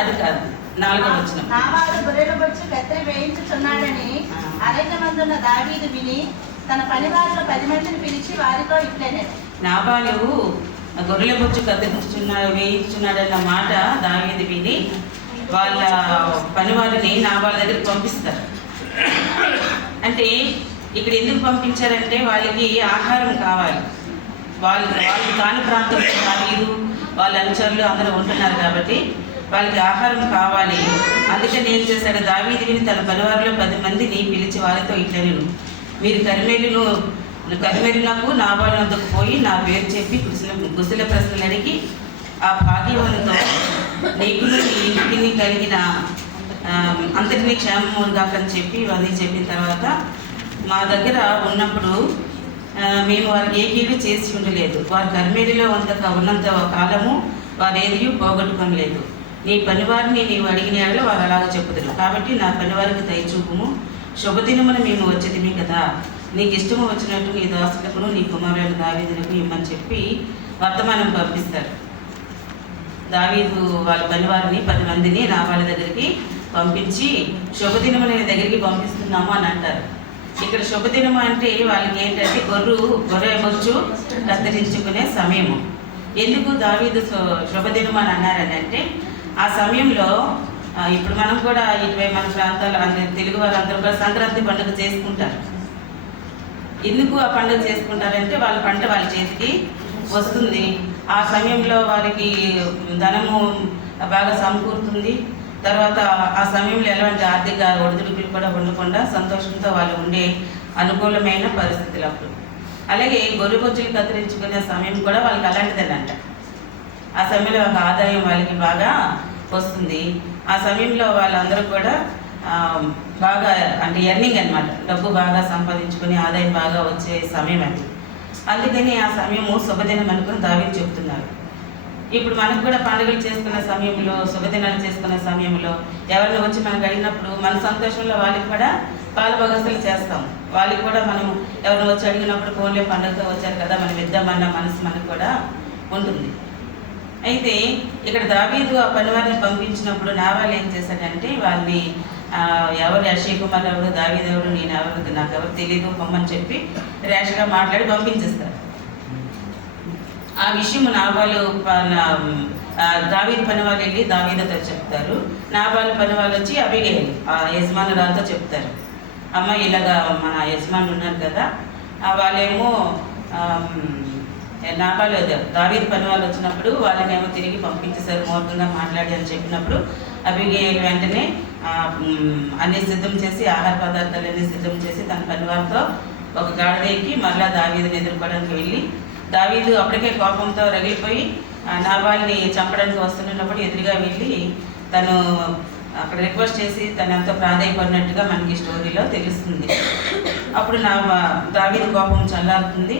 అది కాదు 4వ వచనం. నాబాలు గొర్రెల బొచ్చు కత్తిరి వేయించుచున్నాడని అరణ్యమందున్న దావీదు విని తన పనివారిలో 10 మందిని పిలిచి వారితో ఇట్లనేను. నాబాలు గొర్రెల బొచ్చు వేయించుచున్నాడన్న మాట దావీదు విని వాళ్ళ పనివారిని నాబాల దగ్గరికి పంపిస్తారు. అంటే ఇక్కడ ఎందుకు పంపించారంటే వాళ్ళకి ఆహారం కావాలి. వాళ్ళు కాని ప్రాంతంలో దావీదు వాళ్ళ అనుచరులు అందరూ ఉంటున్నారు కాబట్టి వాళ్ళకి ఆహారం కావాలి. అందుకని ఏం చేశాడు, దావీదు విని తన పనివారిలో 10 మందిని పిలిచి వారితో ఇట్లనేను, మీరు కరిమేలునకు నాబాలు వద్దకు పోయి నా పేరు చెప్పి కుశల ప్రశ్నలు అడిగి ఆ భాగ్యవంతో నీకును నీ ఇంటికి కలిగిన అంతటినీ క్షేమముగాకని చెప్పి ఇవన్నీ చెప్పిన తర్వాత మా దగ్గర ఉన్నప్పుడు మేము వారికి ఏ కీడు చేసి ఉండలేదు. వారి కర్మేలిలో ఉన్నంత కాలము వారు ఏది పోగొట్టుకోలేదు. నీ పనివారిని నీవు అడిగిన వారు అలాగా చెప్పుదురు. కాబట్టి నా పనివారికి దయచూపుము. శుభదినమున మేము వచ్చేదిమి కదా, నీకు ఇష్టము వచ్చినట్టు నీ దాసులకును నీ కుమారుల దావీదులకు ఇమ్మని చెప్పి వర్తమానం పంపిస్తారు. దావీదు వాళ్ళ పనివారిని 10 మందిని నాబాల దగ్గరికి పంపించి శుభదినము నేను దగ్గరికి పంపిస్తున్నాము అని అంటారు. ఇక్కడ శుభదినము అంటే వాళ్ళకి ఏంటంటే గొర్రె బొచ్చు కత్తిరించుకునే సమయము. ఎందుకు దావీదు శుభదినము అని అన్నారని అంటే ఆ సమయంలో ఇప్పుడు మనం కూడా ఇటువై మన ప్రాంతాలు తెలుగు వారందరూ కూడా సంక్రాంతి పండుగ చేసుకుంటారు. ఎందుకు ఆ పండుగ చేసుకుంటారంటే వాళ్ళ పంట వాళ్ళ చేతికి వస్తుంది. ఆ సమయంలో వారికి ధనము బాగా సమకూరుతుంది. తర్వాత ఆ సమయంలో ఎలాంటి ఆర్థిక ఒడిదుడుకులు కూడా ఉండకుండా సంతోషంతో వాళ్ళు ఉండే అనుకూలమైన పరిస్థితులు అప్పుడు. అలాగే గొర్రె బొచ్చులు కత్తిరించుకునే సమయం కూడా వాళ్ళకి అలాంటిదేనంట. ఆ సమయంలో ఒక ఆదాయం వాళ్ళకి బాగా వస్తుంది. ఆ సమయంలో వాళ్ళందరూ కూడా బాగా అంటే ఎర్నింగ్ అనమాట, డబ్బు బాగా సంపాదించుకుని ఆదాయం బాగా వచ్చే సమయం అది. అందుకని ఆ సమయము శుభదినం అనుకుని దావీదు చెప్తున్నారు. ఇప్పుడు మనకు కూడా పండుగలు చేసుకునే సమయంలో, శుభదినాలు చేసుకునే సమయంలో ఎవరిని వచ్చి మనకు అడిగినప్పుడు మన సంతోషంలో వాళ్ళకి కూడా పాలుభాగస్తులు చేస్తాం. వాళ్ళకి కూడా మనం ఎవరిని వచ్చి అడిగినప్పుడు ఫోన్లో పండుగతో వచ్చారు కదా మనం ఇద్దామన్న మనసు మనకు కూడా ఉంటుంది. అయితే ఇక్కడ దావీదు ఆ పనివారిని పంపించినప్పుడు నాబాలు ఏం చేశాడంటే వాళ్ళని ఎవరు అక్షయ్ కుమార్ ఎవరు, దావీదు ఎవరు, నేను ఎవరు, నాకు ఎవరు తెలియదు పొమ్మని చెప్పి ర్యాష్గా మాట్లాడి పంపించేస్తారు. ఆ విషయం నాబాలు దావీదు పని వాళ్ళు వెళ్ళి దావీదుతో చెప్తారు. నాబాలు పని వాళ్ళు వచ్చి అబిగయీలు ఆ యజమానురాలతో చెప్తారు, అమ్మ ఇలాగా మన యజమానులు ఉన్నారు కదా, వాళ్ళేమో నాబాలు దావీదు పని వాళ్ళు వచ్చినప్పుడు వాళ్ళనేమో తిరిగి పంపించేశారు మూర్ఖంగా మాట్లాడి అని చెప్పినప్పుడు అబిగయీలు వెంటనే అన్నీ సిద్ధం చేసి ఆహార పదార్థాలన్నీ సిద్ధం చేసి తన పని వాళ్ళతో ఒక గాడిద ఎక్కి మరలా దావీదుని ఎదుర్కోవడానికి వెళ్ళి దావీదు అప్పటికే కోపంతో రగిలిపోయి నాబాల్ని చంపడానికి వస్తున్నప్పుడు ఎదురుగా వెళ్ళి తను అక్కడ రిక్వెస్ట్ చేసి తను ఎంతో ప్రాధాయపడినట్టుగా మనకి స్టోరీలో తెలుస్తుంది. అప్పుడు దావీదు కోపం చల్లారుతుంది.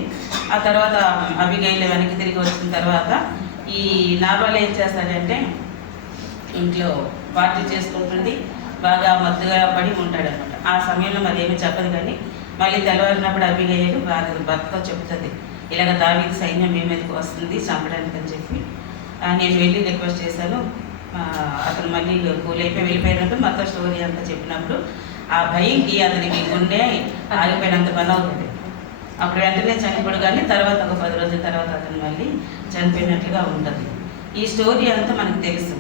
ఆ తర్వాత అబిగయీలు వెనక్కి తిరిగి వచ్చిన తర్వాత ఈ నాబాల్ ఏం చేస్తాడంటే ఇంట్లో పార్టీ చేసుకుంటుంది, బాగా మత్తుగా పడి ఉంటాడనమాట. ఆ సమయంలో మరి ఏమీ చెప్పదు, కానీ మళ్ళీ తెల్లవారినప్పుడు అబిగయీలు భర్తతో చెప్తుంది, ఇలాగ దావీదు సైన్యం మీ మీదకి వస్తుంది చంపడానికి అని చెప్పి. నేను వెళ్ళి రిక్వెస్ట్ చేశాను. అతను మళ్ళీ కూలైపోయి వెళ్ళిపోయినట్టు మొత్తం స్టోరీ అంతా చెప్పినప్పుడు ఆ భయంకి అతనికి గుండె ఆగిపోయినంత పని అవుతుంది. అప్పుడు వెంటనే చనిపోడు, కానీ తర్వాత ఒక 10 రోజుల తర్వాత అతను మళ్ళీ చనిపోయినట్లుగా ఉంటుంది. ఈ స్టోరీ అంతా మనకు తెలుసు.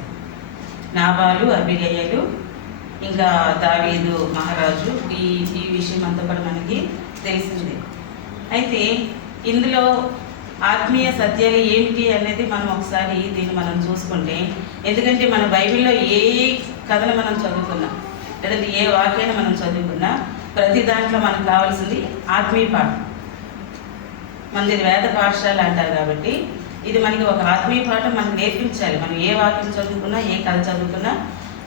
నాబాలు, అబిగయీలు, ఇంకా దావీదు మహారాజు, ఈ విషయం అంతా కూడా మనకి తెలిసింది. అయితే ఇందులో ఆత్మీయ సత్యాలు ఏమిటి అనేది మనం ఒకసారి దీన్ని మనం చూసుకుంటే, ఎందుకంటే మన బైబిల్లో ఏ కథను మనం చదువుకున్నా లేదంటే ఏ వాక్యాన్ని మనం చదువుకున్నా ప్రతి దాంట్లో మనకు కావాల్సింది ఆత్మీయ పాఠం. మనది వేద పాఠశాల అంటారు కాబట్టి ఇది మనకి ఒక ఆత్మీయ పాఠం మనకు నేర్పించాలి. మనం ఏ వాక్యం చదువుకున్నా ఏ కథ చదువుకున్నా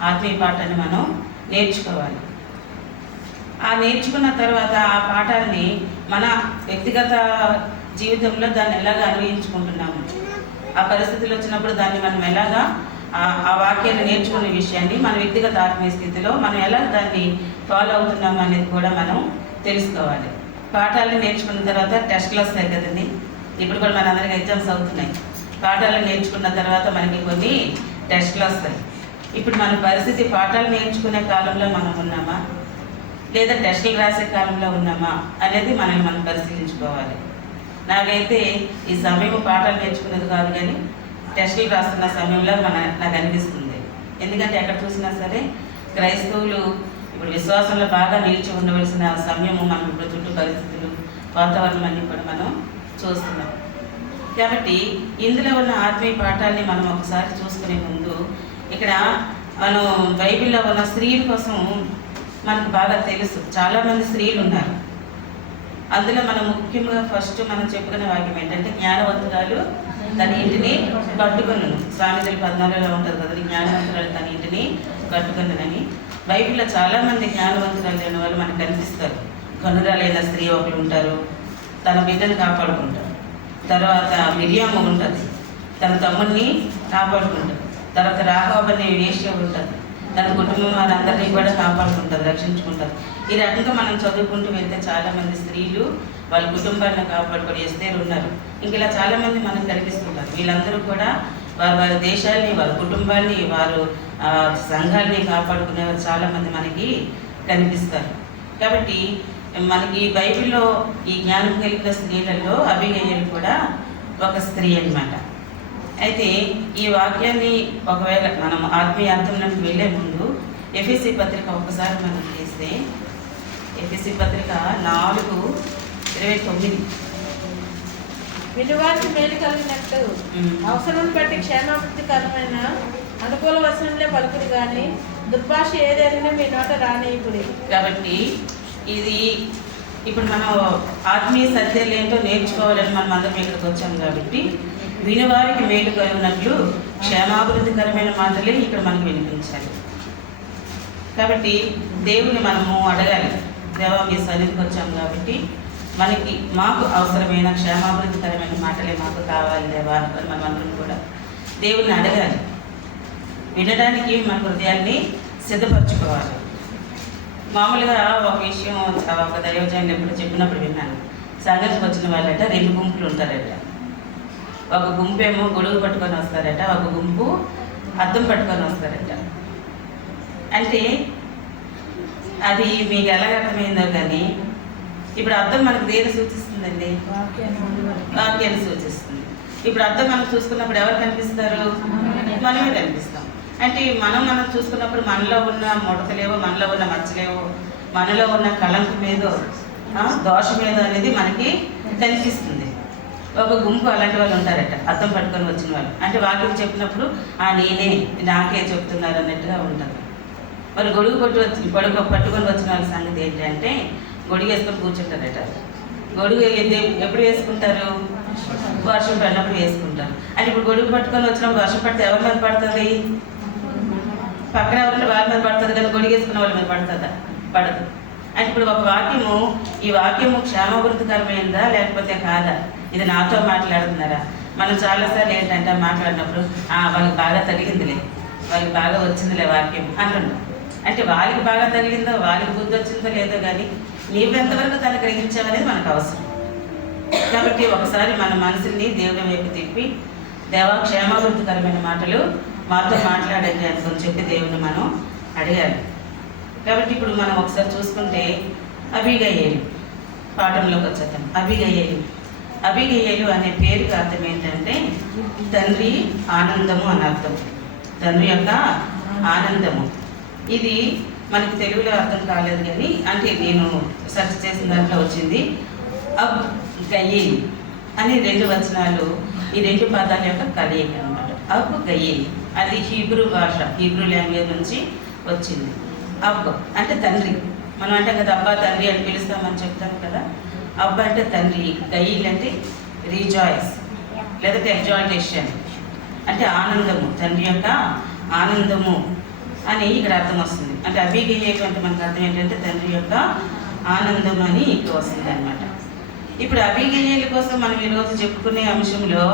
ఆత్మీయ పాఠాన్ని మనం నేర్చుకోవాలి. ఆ నేర్చుకున్న తర్వాత ఆ పాఠాన్ని మన వ్యక్తిగత జీవితంలో దాన్ని ఎలాగ అన్వయించుకుంటున్నాము, ఆ పరిస్థితులు వచ్చినప్పుడు దాన్ని మనం ఎలాగా ఆ వాక్యాన్ని నేర్చుకునే విషయాన్ని మన వ్యక్తిగత ఆత్మీయ స్థితిలో మనం ఎలా దాన్ని ఫాలో అవుతున్నాము అనేది కూడా మనం తెలుసుకోవాలి. పాఠాలను నేర్చుకున్న తర్వాత టెస్ట్లు వస్తాయి కదండి, ఇప్పుడు కూడా మనందరికీ ఎగ్జామ్స్ అవుతున్నాయి. పాఠాలను నేర్చుకున్న తర్వాత మనకి కొన్ని టెస్ట్లు వస్తాయి. ఇప్పుడు మన పరిస్థితి పాఠాలు నేర్చుకునే కాలంలో మనం ఉన్నామా, లేదా టెస్టులు రాసే కాలంలో ఉన్నామా అనేది మనల్ని మనం పరిశీలించుకోవాలి. నాకైతే ఈ సమయం పాఠాలు నేర్చుకునేది కాదు, కానీ టెస్టులు రాస్తున్న సమయంలో నాకు అనిపిస్తుంది. ఎందుకంటే ఎక్కడ చూసినా సరే క్రైస్తవులు ఇప్పుడు విశ్వాసంలో బాగా నిలిచి ఉండవలసిన సమయము మనం ఇప్పుడు చుట్టూ పరిస్థితులు, వాతావరణం అన్నీ కూడా మనం చూస్తున్నాం. కాబట్టి ఇందులో ఉన్న ఆత్మీయ పాఠాన్ని మనం ఒకసారి చూసుకునే ముందు ఇక్కడ మనం బైబిల్లో ఉన్న స్త్రీల కోసం మనకు బాగా తెలుసు. చాలామంది స్త్రీలు ఉన్నారు. అందులో మనం ముఖ్యంగా ఫస్ట్ మనం చెప్పుకునే వాక్యం ఏంటంటే జ్ఞానవంతురాలు తన ఇంటిని కట్టుకొనును. సామెతలు 14లో ఉంటుంది కదా, జ్ఞానవంతురాలు తన ఇంటిని కట్టుకొనునని. బైబిల్లో చాలామంది జ్ఞానవంతురాలు లేని వాళ్ళు మనకు కనిపిస్తారు. కనురాలైన స్త్రీ ఒకరు ఉంటారు, తన బిడ్డను కాపాడుకుంటారు. తర్వాత మిరియాము ఉంటుంది, తన తమ్ముడిని కాపాడుకుంటారు. తర్వాత రాహాబు అనే వేశ్య ఉంటుంది, తన కుటుంబం వారందరినీ కూడా కాపాడుకుంటారు, రక్షించుకుంటారు. ఈ రకంగా మనం చదువుకుంటూ వెళ్తే చాలామంది స్త్రీలు వాళ్ళ కుటుంబాన్ని కాపాడుకొని ఎస్తేరు ఉన్నారు. ఇంక ఇలా చాలామంది మనకు కనిపిస్తుంటారు. వీళ్ళందరూ కూడా వారి దేశాన్ని, వారి కుటుంబాన్ని, వారు సంఘాన్ని కాపాడుకునేవారు చాలామంది మనకి కనిపిస్తారు. కాబట్టి మనకి బైబిల్లో ఈ జ్ఞానం కలిగిన స్త్రీలలో అబిగయీలు కూడా ఒక స్త్రీ అన్నమాట. అయితే ఈ వాక్యాన్ని ఒకవేళ మనం ఆత్మీయ అర్థంలోకి వెళ్ళే ముందు ఎఫెసీ పత్రిక ఒకసారి మనం తీస్తే, ఎఫెసీ పత్రిక 4:29 విలువానికి మేలు కలిగినట్టు అవసరం బట్టి క్షేమాభివృద్ధికరమైన అనుకూల వచనంలో పలుకుడు కానీ దుర్భాష ఏదైనా మీ నోట రానియకుడి. కాబట్టి ఇది ఇప్పుడు మనం ఆత్మీయ సత్యాలు ఏంటో నేర్చుకోవాలని మనం అందరం ఇక్కడికి వచ్చాం. కాబట్టి వినివారికి మేలు కలిగినట్లు క్షేమాభివృద్ధికరమైన మాటలే ఇక్కడ మనకు వినిపించాలి. కాబట్టి దేవుని మనము అడగాలి, దేవా మీ సన్నిధికి వచ్చాం కాబట్టి మాకు అవసరమైన క్షేమాభివృద్ధికరమైన మాటలే మాకు కావాలి దేవా అని మనం అందరం కూడా దేవుని అడగాలి. వినడానికి మన హృదయాన్ని సిద్ధపరచుకోవాలి. మామూలుగా ఒక విషయం ఒక దైవజనులు ఎప్పుడు చెప్పినప్పుడు విన్నాను. సంఘానికి వచ్చిన వాళ్ళట 2 గుంపులు ఉంటారట. ఒక గుంపు ఏమో గొడుగు పట్టుకొని వస్తారట, ఒక గుంపు అద్దం పట్టుకొని వస్తారట. అంటే అది మీకు ఎలా అర్థమైందో కానీ ఇప్పుడు అద్దం మనకు దేని సూచిస్తుందండి? వాక్యాన్ని సూచిస్తుంది. ఇప్పుడు అద్దం మనం చూసుకున్నప్పుడు ఎవరు కనిపిస్తారు? మనమే కనిపిస్తాం. అంటే మనం చూసుకున్నప్పుడు మనలో ఉన్న ముడతలేవో, మనలో ఉన్న మచ్చలేవో, మనలో ఉన్న కళంకం ఏదో, దోషం ఏదో అనేది మనకి కనిపిస్తుంది. ఒక గుంపు అలాంటి వాళ్ళు ఉంటారట, అద్దం పట్టుకొని వచ్చిన వాళ్ళు. అంటే వాక్యం చెప్పినప్పుడు నేనే, నాకే చెప్తున్నారు అన్నట్టుగా ఉంటారు. మరి గొడుగు పట్టుకొని వచ్చిన వాళ్ళ సంగతి ఏంటంటే గొడుగు వేసుకొని కూర్చుంటారట. గొడుగు ఎప్పుడు వేసుకుంటారు? వర్షం పడినప్పుడు వేసుకుంటారు. అంటే ఇప్పుడు గొడుగు పట్టుకొని వచ్చినప్పుడు వర్షం పడితే ఎవరి మీద పడుతుంది? పక్కన ఎవరంటే వాళ్ళ మీద పడుతుంది, కానీ గొడుగు వేసుకున్న వాళ్ళ మీద పడుతుందా? పడదు. అంటే ఇప్పుడు ఒక వాక్యము, ఈ వాక్యము క్షేమాభివృద్ధికరమైందా లేకపోతే కాదా? ఇది నాతో మాట్లాడుతున్నారా? మనం చాలాసార్లు ఏంటంటే మాట్లాడినప్పుడు వాళ్ళకి బాగా తగిలిందిలే, వాళ్ళకి బాగా వచ్చిందిలే వాక్యం అంటున్నాం. అంటే వాళ్ళకి బాగా తగిలిందో, వాళ్ళకి బుద్ధి వచ్చిందో లేదో, కానీ నీవెంతవరకు తను గ్రహించావనేది మనకు అవసరం. కాబట్టి ఒకసారి మన మనసుని దేవుని వైపు తిప్పి, దేవా క్షేమాభివృద్ధికరమైన మాటలు మాతో మాట్లాడండి అనుకుని చెప్పి దేవుని మనం అడగాలి. కాబట్టి ఇప్పుడు మనం ఒకసారి చూసుకుంటే అబిగయీలు పాఠంలోకి వచ్చేద్దాం. అబిగయీలు అనే పేరుకి అర్థం ఏంటంటే తండ్రి ఆనందము అని అర్థం. తండ్రి యొక్క ఆనందము. ఇది మనకి తెలుగులో అర్థం కాలేదు, కానీ అంటే నేను సెర్చ్ చేసిన దాంట్లో వచ్చింది. అబ్ గయీల్ అనే 2 వచనాలు, ఈ 2 పదాల యొక్క కలయిక అనమాట. అబ్ గయీల్ అది హీబ్రూ భాష, హీబ్రూ లాంగ్వేజ్ నుంచి వచ్చింది. అబ్ అంటే తండ్రి. మనం అంటే కదా అబ్బా తండ్రి అని పిలుస్తామని చెప్తాం కదా. అబ్బ అంటే తండ్రి, గయీల్ అంటే రీజాయిస్ లేదంటే ఎగ్జాల్టేషన్, అంటే ఆనందము, తండ్రి యొక్క ఆనందము అని ఇక్కడ అర్థం వస్తుంది. అంటే అబిగయీలు అంటే మనకు అర్థం ఏంటంటే తండ్రి యొక్క ఆనందం అని ఇక్కడ వస్తుంది అనమాట. ఇప్పుడు అబిగయీలు కోసం మనం ఈరోజు చెప్పుకునే అంశంలో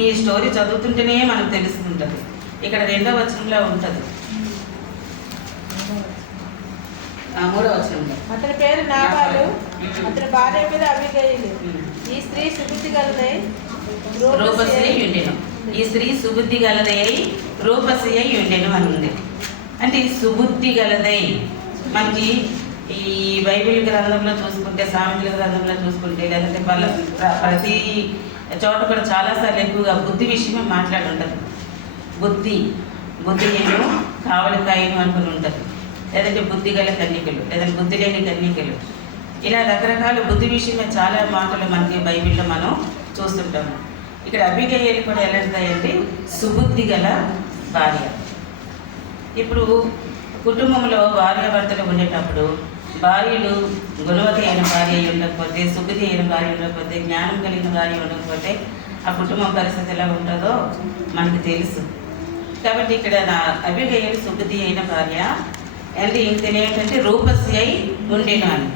ఈ స్టోరీ చదువుతుంటేనే మనకు తెలుస్తుంటుంది. ఇక్కడ 2వ వచనంలో ఉంటుంది, 3వ వచనంలో. అతని పేరు నాబాలు, అతని భార్య మీద అబిగయీలు. ఈ స్త్రీ సుబుద్ధి గలదై రూపసి అయి ఉండెను. ఈ స్త్రీ సుబుద్ధి గలదై రూపసి అయి ఉండెను అని ఉంది. అంటే సుబుద్ధి గలదై. మనకి ఈ బైబిల్ గ్రంథంలో చూసుకుంటే, సామెతల గ్రంథంలో చూసుకుంటే, లేదంటే ప్రతి చోట కూడా చాలాసార్లు ఎక్కువగా బుద్ధి విషయమే మాట్లాడి ఉంటుంది. బుద్ధి నేను కావలికాయను అనుకుని ఉంటుంది, లేదంటే బుద్ధి గల కన్యకలు, లేదంటే బుద్ధి లేని కన్యకలు, ఇలా రకరకాల బుద్ధి విషయమే చాలా మాటలు మనకి బైబిల్లో మనం చూస్తుంటాము. ఇక్కడ అబిగయీలు కూడా ఎలాంటిదంటే సుబుద్ధి గల భార్య. ఇప్పుడు కుటుంబంలో భార్యాభర్తలు ఉండేటప్పుడు భార్యలు గుణవతి అయిన భార్య ఉండకపోతే, సుబుద్ధి అయిన భార్య ఉండకపోతే, జ్ఞానం కలిగిన భార్య ఉండకపోతే ఆ కుటుంబం పరిస్థితి ఎలా ఉంటుందో మనకు తెలుసు. కాబట్టి ఇక్కడ అబిగయీలు సుబుద్ధి అయిన భార్య అంటే ఏంటంటే రూపసి అయి ఉండేను అని.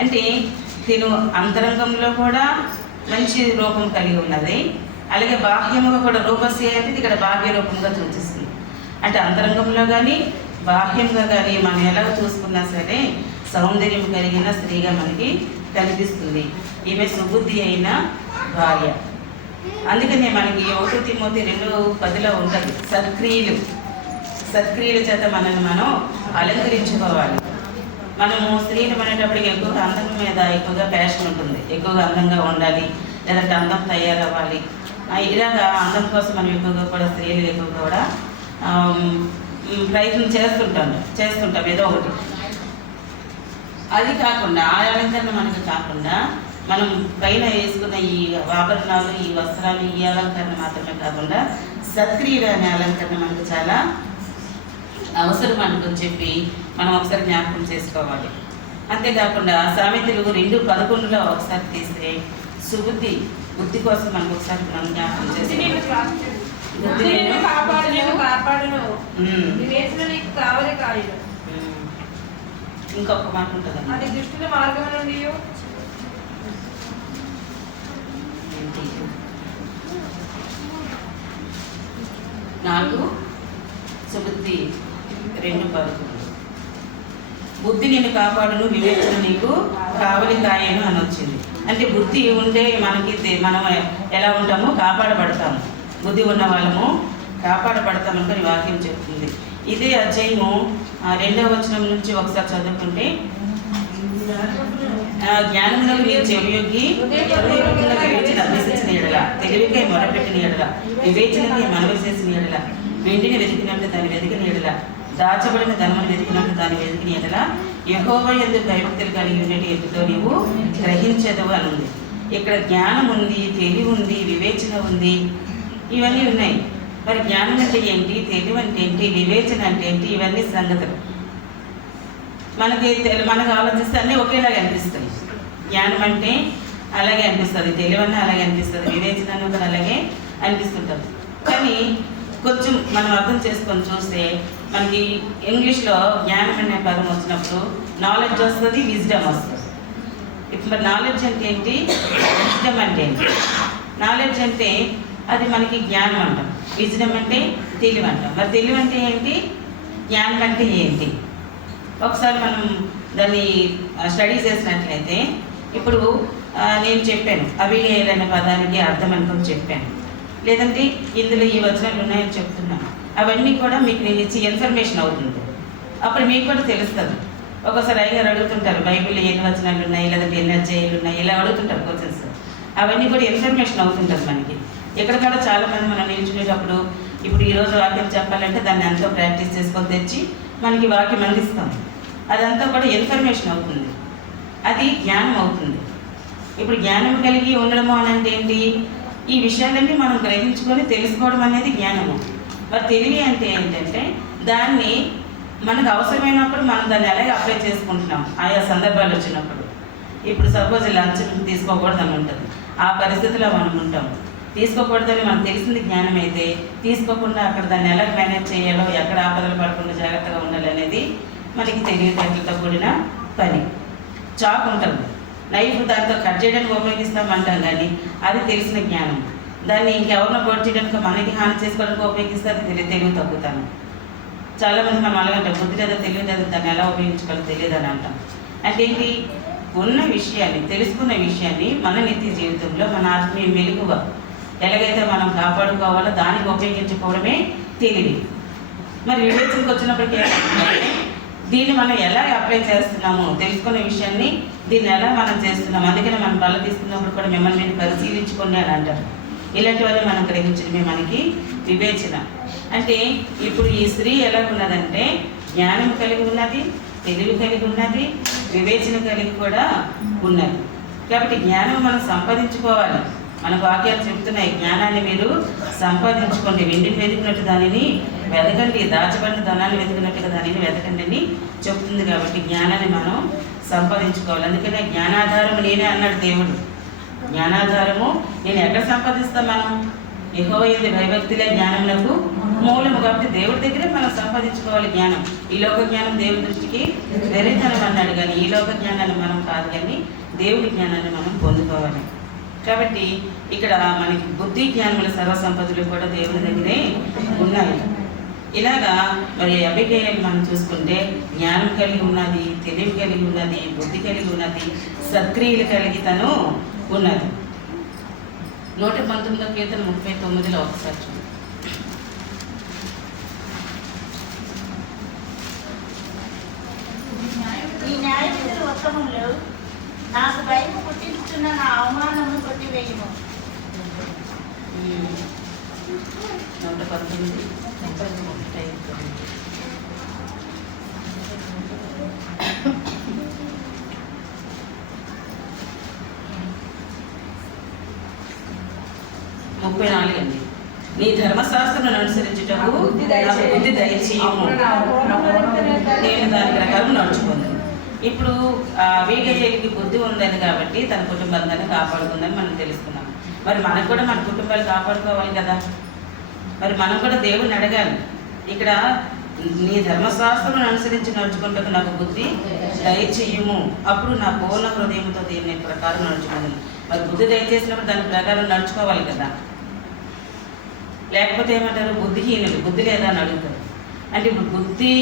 అంటే తిను అంతరంగంలో కూడా మంచి రూపం కలిగి ఉన్నది, అలాగే బాహ్యముగా కూడా రూపసి అంటే ఇక్కడ బాహ్య రూపంగా సూచిస్తుంది. అంటే అంతరంగంలో కానీ బాహ్యంగా కానీ మనం ఎలా చూసుకున్నా సరే సౌందర్యం కలిగిన స్త్రీగా మనకి కనిపిస్తుంది. ఈమె సుబుద్ధి అయిన భార్య. అందుకనే మనకి 1 తిమోతి 2:10 ఉంటుంది, సత్క్రియల చేత మనల్ని మనం అలంకరించుకోవాలి. మనము స్త్రీలు అనేటప్పటికి ఎక్కువగా అందం మీద ఎక్కువగా ప్యాషన్ ఉంటుంది, ఎక్కువగా అందంగా ఉండాలి, లేదంటే అందం తయారవ్వాలి. ఇలాగా అందం కోసం మనం ఎక్కువగా కూడా స్త్రీలు ఎక్కువగా కూడా ప్రయత్నం చేస్తుంటాం ఏదో ఒకటి. అది కాకుండా ఆ అలంకరణ మనకు కాకుండా మనం పైన వేసుకున్న ఈ ఆభరణాలు, ఈ వస్త్రాలు, ఈ అలంకరణ మాత్రమే కాకుండా సత్క్రియలు అనే అలంకరణ మనకు చాలా అవసరం అనుకుని చెప్పి మనం ఒకసారి జ్ఞాపకం చేసుకోవాలి. అంతేకాకుండా సామెతలు 2:11 ఒకసారి తీస్తే బుద్ధి కోసం మనకు ఒకసారి మనం జ్ఞాపకం చేసుకోవాలి. ఇంకొక మాట ఉంటుంది, సుబుద్ధి 2:11 బుద్ధి నిన్ను కాపాడును, వివేచన నీకు కావలి కాయను అని వచ్చింది. అంటే బుద్ధి ఉంటే మనం ఎలా ఉంటామో కాపాడబడతాము, బుద్ధి ఉన్న వాళ్ళము కాపాడబడతామని వాక్యం చెప్తుంది. ఇదే అధ్యాయము 2వ వచనం నుంచి ఒకసారి చదువుకుంటే, జ్ఞానములకు నీ చెవియొగ్గి వివేచన అభ్యసించిన ఎడల, తెలివికై మొరపెట్టిన ఎడల, వివేచనకై మనవి చేసిన ఎడల, వెండిని వెతికినట్టు దాన్ని వెతికిన ఎడల, దాచబడిన ధనమును వెతికినట్టు దాన్ని వెతికిన ఎడల, యెహోవా యందు భయభక్తులు కలిగి ఉండేటి ఎదుటో నీవు గ్రహించదవు అని ఉంది. ఇక్కడ జ్ఞానం ఉంది, తెలివి ఉంది, వివేచన ఉంది, ఇవన్నీ ఉన్నాయి. మరి జ్ఞానం అంటే ఏంటి, తెలివి అంటే ఏంటి, వివేచన అంటే ఏంటి, ఇవన్నీ సంగతులు మనకు ఆలోచిస్తే అన్నీ ఒకేలాగా అనిపిస్తాయి. జ్ఞానం అంటే అలాగే అనిపిస్తుంది, తెలివి అన్న అలాగే అనిపిస్తుంది, వివేచన కూడా అలాగే అనిపిస్తుంటుంది. కానీ కొంచెం మనం అర్థం చేసుకొని చూస్తే మనకి ఇంగ్లీష్లో జ్ఞానం అనే పదం వచ్చినప్పుడు నాలెడ్జ్ వస్తుంది, విజ్డమ్ వస్తుంది. ఇప్పుడు మరి నాలెడ్జ్ అంటే ఏంటి, విజ్డమ్ అంటే ఏంటి? నాలెడ్జ్ అంటే అది మనకి జ్ఞానం అంటాం, విజ్డమ్ అంటే తెలివి అంటాం. మరి తెలివి అంటే ఏంటి, జ్ఞానం అంటే ఏంటి? ఒకసారి మనం దాన్ని స్టడీ చేసినట్లయితే, ఇప్పుడు నేను చెప్పాను అబిగయీలు అనే పదానికి అర్థం అనుకుని చెప్పాను, లేదంటే ఇందులో ఈ వచనాలు ఉన్నాయని చెప్తున్నాను, అవన్నీ కూడా మీకు నేను ఇచ్చి ఇన్ఫర్మేషన్ అవుతుంది. అప్పుడు మీకు కూడా తెలుస్తుంది. ఒక్కోసారి అయ్యారు అడుగుతుంటారు, బైబిల్లో ఎన్ని వచనాలు ఉన్నాయి, లేదంటే ఎన్ని అధ్యాయాలు ఉన్నాయి, ఇలా అడుగుతుంటారు క్వశ్చన్స్. అవన్నీ కూడా ఇన్ఫర్మేషన్ అవుతుంటుంది మనకి. ఎక్కడికక్కడ చాలామంది మనం నిల్చునేటప్పుడు, ఇప్పుడు ఈరోజు వాక్యం చెప్పాలంటే దాన్ని ఎంతో ప్రాక్టీస్ చేసుకొని తెచ్చి మనకి వాక్యం అందిస్తాం. అదంతా కూడా ఇన్ఫర్మేషన్ అవుతుంది, అది జ్ఞానం అవుతుంది. ఇప్పుడు జ్ఞానం కలిగి ఉండడము అని అంటే ఏంటి, ఈ విషయాలన్నీ మనం గ్రహించుకొని తెలుసుకోవడం అనేది జ్ఞానము. మరి తెలివి అంటే ఏంటంటే దాన్ని మనకు అవసరమైనప్పుడు మనం దాన్ని అలాగే అప్లై చేసుకుంటున్నాం ఆయా సందర్భాలు వచ్చినప్పుడు. ఇప్పుడు సపోజ్ లంచ్ తీసుకోకూడదని ఉంటుంది, ఆ పరిస్థితిలో మనం ఉంటాం. తీసుకోకూడదని మనకు తెలిసింది జ్ఞానం అయితే, తీసుకోకుండా అక్కడ దాన్ని ఎలా మేనేజ్ చేయాలో, ఎక్కడ ఆపదలు పడకుండా జాగ్రత్తగా ఉండాలి అనేది మనకి తెలివితేటలతో కూడిన పని. చాక్ ఉంటుంది, నైఫ్ దాంతో కట్ చేయడానికి ఉపయోగిస్తామంటాం, కానీ అది తెలిసిన జ్ఞానం. దాన్ని ఇంకెవరినో పొడి చేయడానికి, మనకి హాని చేసుకోవడానికి ఉపయోగిస్తే అది తెలివి తగ్గుతాను. చాలామంది మనం అలాగంటాం, బుద్ధి లేదా తెలివి లేదా దాన్ని ఎలా ఉపయోగించుకోవాలో తెలియదు అని అంటాం. అంటే ఏంటి, ఉన్న విషయాన్ని, తెలుసుకున్న విషయాన్ని మన నిత్య జీవితంలో మన ఆత్మీయ మెలుగువ ఎలాగైతే మనం కాపాడుకోవాలో దానికి ఉపయోగించుకోవడమే తెలివి. మరి వివేచనకు వచ్చినప్పటికీ ఏమంటున్నారంటే దీన్ని మనం ఎలా అప్లై చేస్తున్నాము తెలుసుకునే విషయాన్ని దీన్ని ఎలా మనం చేస్తున్నాము. అందుకని మనం బల్ల తీసుకున్నప్పుడు కూడా మిమ్మల్ని మీరు పరిశీలించుకోండి అని అంటారు. ఇలాంటివన్నీ మనం గ్రహించడమే మనకి వివేచన. అంటే ఇప్పుడు ఈ స్త్రీ ఎలా ఉన్నదంటే జ్ఞానం కలిగి ఉన్నది, తెలివి కలిగి ఉన్నది, వివేచన కలిగి కూడా ఉన్నది. కాబట్టి జ్ఞానం మనం సంపాదించుకోవాలి. మన వాక్యాలు చెప్తున్నాయి, జ్ఞానాన్ని మీరు సంపాదించుకోండి, వెండిని వెతికినట్టు దానిని వెతకండి, దాచబడిన ధనాన్ని వెతికినట్టుగా దానిని వెతకండి అని చెప్తుంది. కాబట్టి జ్ఞానాన్ని మనం సంపాదించుకోవాలి. అందుకనే జ్ఞానాధారము నేనే అన్నాడు దేవుడు. జ్ఞానాధారము నేను ఎక్కడ సంపాదిస్తాం? మనం యెహోవా యందు భయభక్తులే జ్ఞానములకు మూలము. కాబట్టి దేవుడి దగ్గరే మనం సంపాదించుకోవాలి జ్ఞానం. ఈ లోక జ్ఞానం దేవుడి దృష్టికి వెరితనం అన్నాడు, కానీ ఈ లోక జ్ఞానాన్ని మనం కాదు, కానీ దేవుడి జ్ఞానాన్ని మనం పొందుకోవాలి. కాబట్టి ఇక్కడ మనకి బుద్ధి జ్ఞానముల సర్వసంపదలు కూడా దేవుని దగ్గరే ఉన్నాయి. ఇలాగా మరి అబిగయలు మనం చూసుకుంటే జ్ఞానం కలిగి ఉన్నది, తెలివి కలిగి ఉన్నది, బుద్ధి కలిగి ఉన్నది, సత్క్రియలు కలిగి తను ఉన్నది. 119వ కీర్తన 39లో ఒకసారి చూడండి. ఈ న్యాయవిధులు ఉత్తమములు, నాకు భయము పుట్టించుచున్న నా అవమానము కొట్టివేయుము. 119 34 అండి. నీ ధర్మశాస్త్రం అనుసరించుటకు నాకు బుద్ధి దయచేయము, నేను దాని ప్రకారం నడుచుకుంది. ఇప్పుడు అబీగయీలుకి బుద్ధి ఉందని కాబట్టి తన కుటుంబాన్ని కాపాడుకుందని మనం తెలుసుకున్నాం. మరి మనకు కూడా మన కుటుంబాలు కాపాడుకోవాలి కదా. మరి మనం కూడా దేవుడిని అడగాలి. ఇక్కడ నీ ధర్మశాస్త్రం అనుసరించి నడుచుకుంటూ నాకు బుద్ధి దయచేయము, అప్పుడు నా పూర్ణ హృదయంతో దీని ప్రకారం నడుచుకుంది. మరి బుద్ధి దయచేసినప్పుడు దాని ప్రకారం నడుచుకోవాలి కదా. లేకపోతే ఏమంటారు, బుద్ధిహీనులు, బుద్ధి లేదా అని అడుగుతారు. అంటే ఇప్పుడు బుద్ధి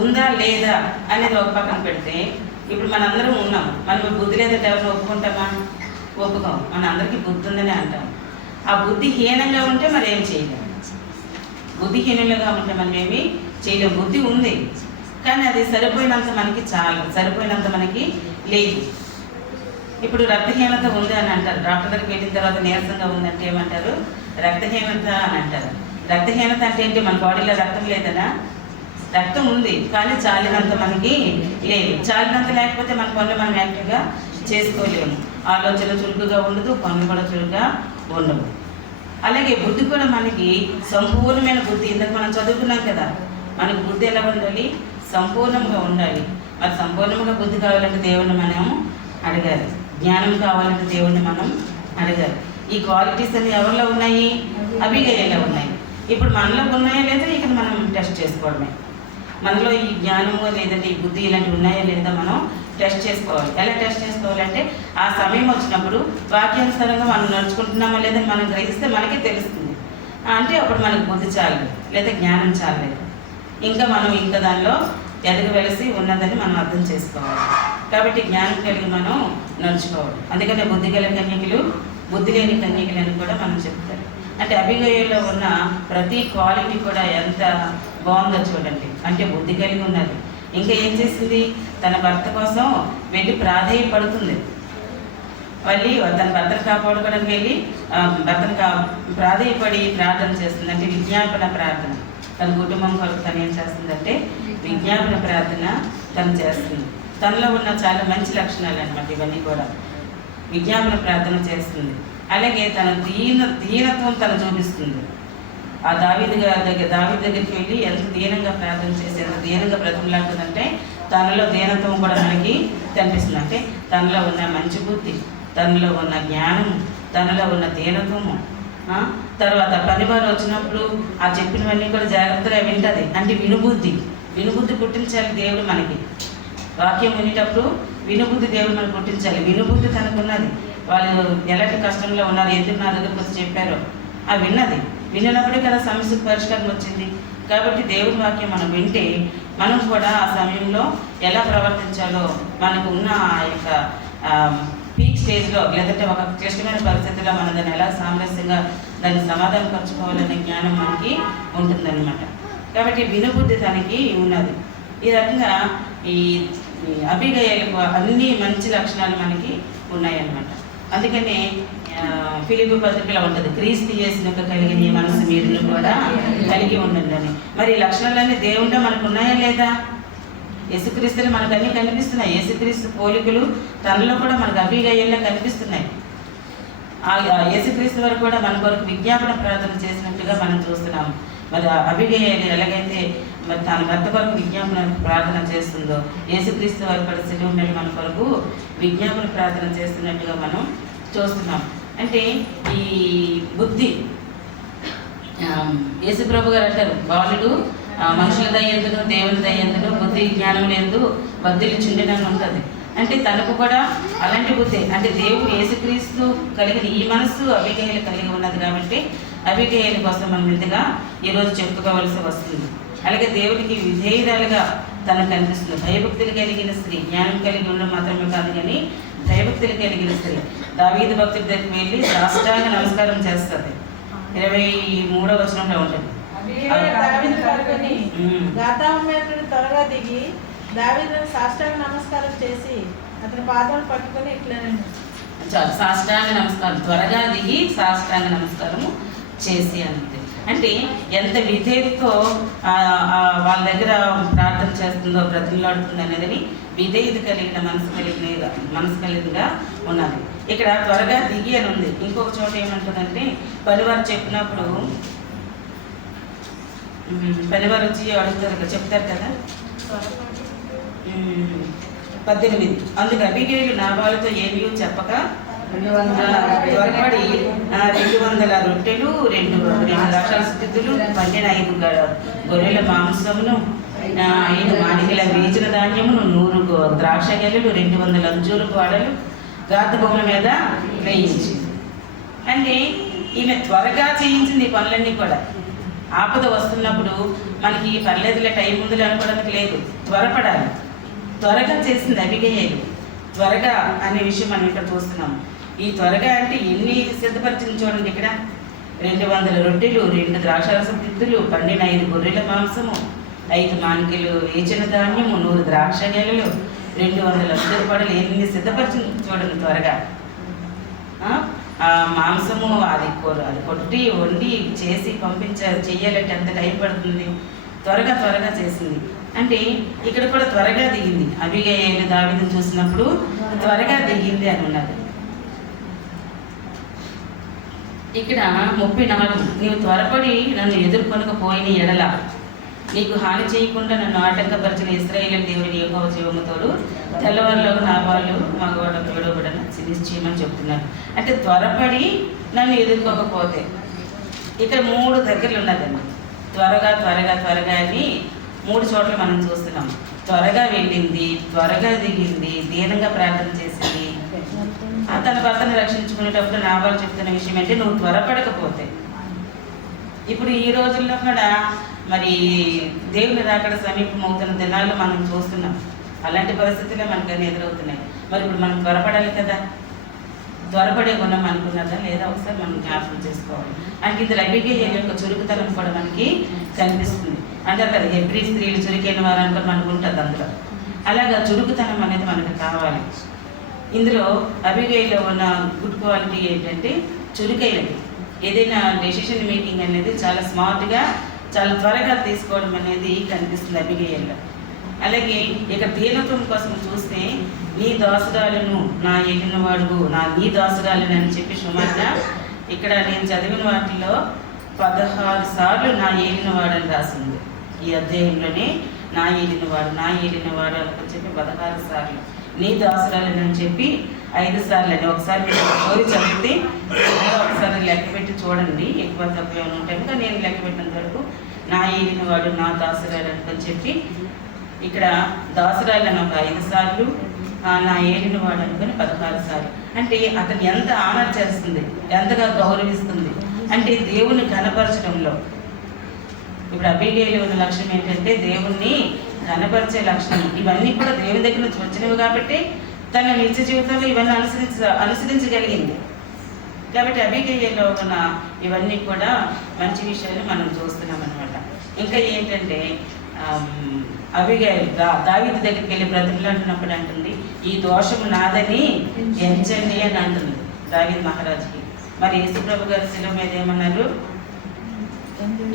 ఉందా లేదా అనేది ఒక పక్కన పెడితే, ఇప్పుడు మనందరం ఉన్నాం, మనం బుద్ధి లేదంటే ఎవరిని ఒప్పుకుంటామా? ఒప్పుకోం. మన అందరికీ బుద్ధి ఉందని అంటాం. ఆ బుద్ధి హీనంగా ఉంటే మరి ఏం చేయలేము. బుద్ధిహీనులుగా ఉంటే మనం ఏమి చేయలేము. బుద్ధి ఉంది కానీ అది సరిపోయినంత మనకి చాలా, సరిపోయినంత మనకి లేదు. ఇప్పుడు రక్తహీనత ఉంది అని అంటారు. డాక్టర్ దగ్గరికి వెళ్ళిన తర్వాత నీరసంగా ఉందంటే ఏమంటారు? రక్తహీనత అని అంటారు. రక్తహీనత అంటే ఏంటి? మన బాడీలో రక్తం లేదనా? రక్తం ఉంది కానీ చాలినంత మనకి లేదు. చాలినంత లేకపోతే మన పనులు మనం యాక్టివ్గా చేసుకోలేము. ఆలోచన చురుకుగా ఉండదు, పనులు కూడా చురుగ్గా ఉండవు. అలాగే బుద్ధి కూడా మనకి సంపూర్ణమైన బుద్ధి. ఇందాక మనం చదువుకున్నాం కదా, మనకు బుద్ధి ఎలా ఉండాలి? సంపూర్ణంగా ఉండాలి. మరి సంపూర్ణంగా బుద్ధి కావాలంటే దేవుణ్ణి మనం అడగాలి. జ్ఞానం కావాలంటే దేవుణ్ణి మనం అడగాలి. ఈ క్వాలిటీస్ అన్ని ఎవరిలో ఉన్నాయి? అబీగయీలో ఉన్నాయి. ఇప్పుడు మనలో ఉన్నాయా లేదా ఇక్కడ మనం టెస్ట్ చేసుకోవడమే. మనలో ఈ జ్ఞానము లేదంటే ఈ బుద్ధి ఇలాంటివి ఉన్నాయా లేదా మనం టెస్ట్ చేసుకోవాలి. ఎలా టెస్ట్ చేసుకోవాలంటే ఆ సమయం వచ్చినప్పుడు వాక్యానుసారంగా మనం నడుచుకుంటున్నామా లేదని మనం గ్రహిస్తే మనకే తెలుస్తుంది. అంటే అప్పుడు మనకు బుద్ధి చాలేదు లేదా జ్ఞానం చాలేదు, ఇంకా మనం ఇంకా దానిలో ఎదగవలసి ఉన్నదని మనం అర్థం చేసుకోవాలి. కాబట్టి జ్ఞానం కలిగి మనం నడుచుకోవాలి. అందుకనే బుద్ధి కలిగిన కన్యకలు, బుద్ధి లేని కన్యకలు అని కూడా మనం చెప్తారు. అంటే అబీగయీలో ఉన్న ప్రతి క్వాలిటీ కూడా ఎంత బాగుందో చూడండి. అంటే బుద్ధి కలిగి ఉన్నది. ఇంకా ఏం చేసింది? తన భర్త కోసం వెళ్ళి ప్రాధేయపడుతుంది. మళ్ళీ తన భర్తను కాపాడుకోవడానికి వెళ్ళి భర్తను ప్రాధేయపడి ప్రార్థన చేస్తుంది. అంటే విజ్ఞాపన ప్రార్థన. తన కుటుంబం కొరకు తను ఏం చేస్తుందంటే విజ్ఞాపన ప్రార్థన తను చేస్తుంది. తనలో ఉన్న చాలా మంచి లక్షణాలు అన్నమాట ఇవన్నీ కూడా. విజ్ఞాపన ప్రార్థన చేస్తుంది. అలాగే తన దీనత్వం తను చూపిస్తుంది. ఆ దావీదు దగ్గరికి వెళ్ళి ఎంత దీనంగా ప్రార్థన చేసి ఎంత దీనంగా బ్రతిమలాడుతుందంటే తనలో దీనత్వం కూడా మనకి కనిపిస్తుంది. అంటే తనలో ఉన్న మంచి బుద్ధి, తనలో ఉన్న జ్ఞానము, తనలో ఉన్న దీనత్వము. తర్వాత పనివారు వచ్చినప్పుడు ఆ చెప్పినవన్నీ కూడా జాగ్రత్తగా వింటుంది. అంటే వినుబుద్ధి పుట్టించాలి దేవుడు మనకి. వాక్యం వినేటప్పుడు వినుబుద్ధి దేవుడు మనకు పుట్టించాలి. వినుబుద్ధి తనకున్నది. వాళ్ళు ఎలాంటి కష్టంలో ఉన్నారు, ఎందుకు నా దగ్గరకు వచ్చి చెప్పారో ఆ విన్నప్పుడే కదా సమస్యకు పరిష్కారం వచ్చింది. కాబట్టి దేవుడి వాక్యం మనం వింటే మనం కూడా ఆ సమయంలో ఎలా ప్రవర్తించాలో మనకు ఉన్న ఆ యొక్క పీక్ స్టేజ్లో లేదంటే ఒక క్లిష్టమైన పరిస్థితిలో మనం దాన్ని ఎలా సామరస్యంగా దాన్ని సమాధానపరచుకోవాలనే జ్ఞానం మనకి ఉంటుందన్నమాట. కాబట్టి వినుబుద్ధి తనకి ఉన్నది. ఈ రకంగా ఈ అబిగయలకు అన్ని మంచి లక్షణాలు మనకి ఉన్నాయన్నమాట. అందుకనే ఫిలిప్పీ పత్రికలో ఉంటుంది, క్రీస్తు యేసునకు కలిగిన ఈ మనసు మీరు కూడా కలిగి ఉండండి అని. మరి ఈ లక్షణాలన్నీ దేవుండా మనకు ఉన్నాయా లేదా? యేసుక్రీస్తులు మనకు అన్నీ కనిపిస్తున్నాయి. యేసుక్రీస్తు పోలికలు తనలో కూడా మనకు అబిగయల్లో కనిపిస్తున్నాయి. ఆ యేసుక్రీస్తు వరకు కూడా మన కొరకు విజ్ఞాపన ప్రార్థన చేసినట్టుగా మనం చూస్తున్నాము. మరి అబిగయలు ఎలాగైతే మరి తన భర్త కొరకు విజ్ఞాపన ప్రార్థన చేస్తుందో, యేసుక్రీస్తు వారి కూడా సిలువ మీద మన కొరకు విజ్ఞాపన ప్రార్థన చేస్తున్నట్టుగా మనం చూస్తున్నాం. అంటే ఈ బుద్ధి యేసుప్రభు గారు అంటారు, బాలుడు మనుషుల దయ్యందును దేవుని దయ్యందును బుద్ధి జ్ఞానం లేదు బుద్ధిలు చుండినని ఉంటుంది. అంటే తనకు కూడా అలాంటి బుద్ధి, అంటే దేవుడు యేసుక్రీస్తు కలిగిన ఈ మనస్సు అబిగయలు కలిగి ఉన్నది. కాబట్టి అబిగయల కోసం మనం ఇంతగా ఈరోజు చెప్పుకోవాల్సి వస్తుంది. అలాగే దేవుడికి విధేయురాలుగా తనకు కనిపిస్తుంది. భయభక్తులు కలిగిన స్త్రీ, జ్ఞానం కలిగి ఉండడం మాత్రమే కాదు కానీ భయభక్తులు కలిగిన స్త్రీ దావీదు భక్తుడి దగ్గరికి వెళ్ళి సాష్టాంగ నమస్కారం చేస్తుంది. 23వ వచనంలో ఉంటుంది. త్వరగా దిగి దావీదును సాష్టాంగ నమస్కారం చేసి అతని పాదాలు పట్టుకొని ఇట్లా సాష్టాంగ నమస్కారం, త్వరగా దిగి సాష్టాంగ నమస్కారము చేసి అంతే. అంటే ఎంత విధేయతతో వాళ్ళ దగ్గర ప్రార్థన చేస్తుందో, బ్రతిలాడుతుంది అనేది విధేయత కలిగిన మనసు కలిగినగా ఉన్నది. ఇక్కడ త్వరగా దిగి అని ఉంది. ఇంకొక చోట ఏమంటుందంటే పనివారు చెప్పినప్పుడు పనివారు వచ్చి అడుగుతారు, చెప్తారు కదా 18. అందుకు అబిగయలు నాబాలుతో ఏమీ చెప్పక త్వరపడి 200 రొట్టెలు 2 ద్రాక్షల స్థితులు 12 గొర్రెల మాంసమును 5 మానికల వేచిన ధాన్యమును 100 ద్రాక్ష గెలలు 200 అంజూరు పాడలు గాత బొమ్మ మీద వేయించింది. అంటే ఈమె త్వరగా చేయించింది ఈ పనులన్నీ కూడా. ఆపద వస్తున్నప్పుడు మనకి పర్లేదులే, టైం ముందులు అనుకోవడానికి లేదు, త్వరపడాలి. త్వరగా చేసింది అబిగయలు. త్వరగా అనే విషయం మనం ఇక్కడ చూస్తున్నాం. ఈ త్వరగా అంటే ఎన్ని సిద్ధపరిచింది చూడండి. ఇక్కడ 200 రొట్టెలు 2 ద్రాక్షారసం తిత్తులు 12 గొర్రెల మాంసము 5 మానికలు వేచిన ధాన్యము 100 ద్రాక్ష గెలలు 200 అంజూరు పడలు ఎన్ని సిద్ధపరిచింది చూడండి త్వరగా. మాంసము అది కొట్టి వండి చేసి చెయ్యాలంటే ఎంత టైం పడుతుంది. త్వరగా చేసింది. అంటే ఇక్కడ కూడా త్వరగా దిగింది. అబిగయలు దావీదును చూసినప్పుడు త్వరగా దిగింది అని ఉన్నది. ఇక్కడ 34, నీవు త్వరపడి నన్ను ఎదుర్కొనకపోయిన ఎడల నీకు హాని చేయకుండా నన్ను ఆటంకపరిచిన ఇశ్రాయేలు దేవుని యెహోవా జీవముతోడు తెల్లవారులోకి నాబాలు మగవాడు విడవబడను నిశ్చయమని చెప్తున్నారు. అంటే త్వరపడి నన్ను ఎదుర్కోకపోతే ఇక్కడ 3 దగ్గరలు ఉన్నదండి. త్వరగా అని 3 చోట్ల మనం చూస్తున్నాం. త్వరగా వెళ్ళింది, త్వరగా దిగింది, దీనంగా ప్రార్థన చేసింది. తన భర్తను రక్షించుకునేటప్పుడు నాబాలు చెప్తున్న విషయం అంటే నువ్వు త్వరపడకపోతే. ఇప్పుడు ఈ రోజుల్లో కూడా మరి దేవుని రాకడ సమీపమవుతున్న దినాల్లో మనం చూస్తున్నాం. అలాంటి పరిస్థితులే మనకు అన్ని ఎదురవుతున్నాయి. మరి ఇప్పుడు మనం త్వరపడాలి కదా. త్వరపడే గుణం అనుకున్నదా లేదా ఒకసారి మనం జ్ఞాపకం చేసుకోవాలి. అంటే ఇది అబిగయలు యొక్క చురుకుతనం కూడా మనకి కనిపిస్తుంది. అంటారు కదా, హెబ్రీ స్త్రీలు చురుకైన వారు అనుకుని మనకు ఉంటుంది అందులో. అలాగా చురుకుతనం అనేది మనకు కావాలి. ఇందులో అబిగయలో ఉన్న గుడ్ క్వాలిటీ ఏంటంటే చురుకైనది. ఏదైనా డెసిషన్ మేకింగ్ అనేది చాలా స్మార్ట్గా చాలా త్వరగా తీసుకోవడం అనేది కనిపిస్తుంది అబిగయల్లో. అలాగే ఇక్కడ దీనత్వం కోసం చూస్తే నీ దాసురాలను నా ఏలినవాడు నీ దాసురాలను అని చెప్పి సుమారుగా ఇక్కడ నేను చదివిన వాటిలో 16 సార్లు నా ఏలినవాడు అని రాసింది. ఈ అధ్యాయంలోనే నా ఏలినవాడు అని చెప్పి 16 సార్లు, నీ దాసురాలను అని చెప్పి 5 సార్లు అని. ఒకసారి మీరు స్టోరీ చదివితే ఒకసారి లెక్క పెట్టి చూడండి, ఎక్కువ తక్కువ ఏమైనా ఉంటాయి. కానీ నేను లెక్క పెట్టినంత వరకు నా ఏలినవాడు నా దాసురాలు అని చెప్పి ఇక్కడ దాసురాలను ఒక 5 సార్లు, నా ఏలినవాడు అనుకుని 16 సార్లు. అంటే అతను ఎంత ఆనర్ చేస్తుంది, ఎంతగా గౌరవిస్తుంది అంటే దేవుని ఘనపరచడంలో. ఇప్పుడు అబిగయలు ఉన్న లక్ష్యం ఏంటంటే దేవుణ్ణి ఘనపరిచే లక్షణం. ఇవన్నీ కూడా దేవుని దగ్గర నుంచి వచ్చినవి కాబట్టి తన నిత్య జీవితంలో ఇవన్నీ అనుసరించగలిగింది. కాబట్టి అబీగయీలో ఉన్న ఇవన్నీ కూడా మంచి విషయాలు మనం చూస్తున్నాం అనమాట. ఇంకా ఏంటంటే అబీగయీలు దావీదు దగ్గరికి వెళ్ళి బ్రతిమలాడుతున్నప్పుడు అంటుంది, ఈ దోషము నాదని ఎంచండి అని అంటుంది దావీదు మహారాజుకి. మరి యేసుప్రభు గారు శిలువ మీద ఏమన్నారు?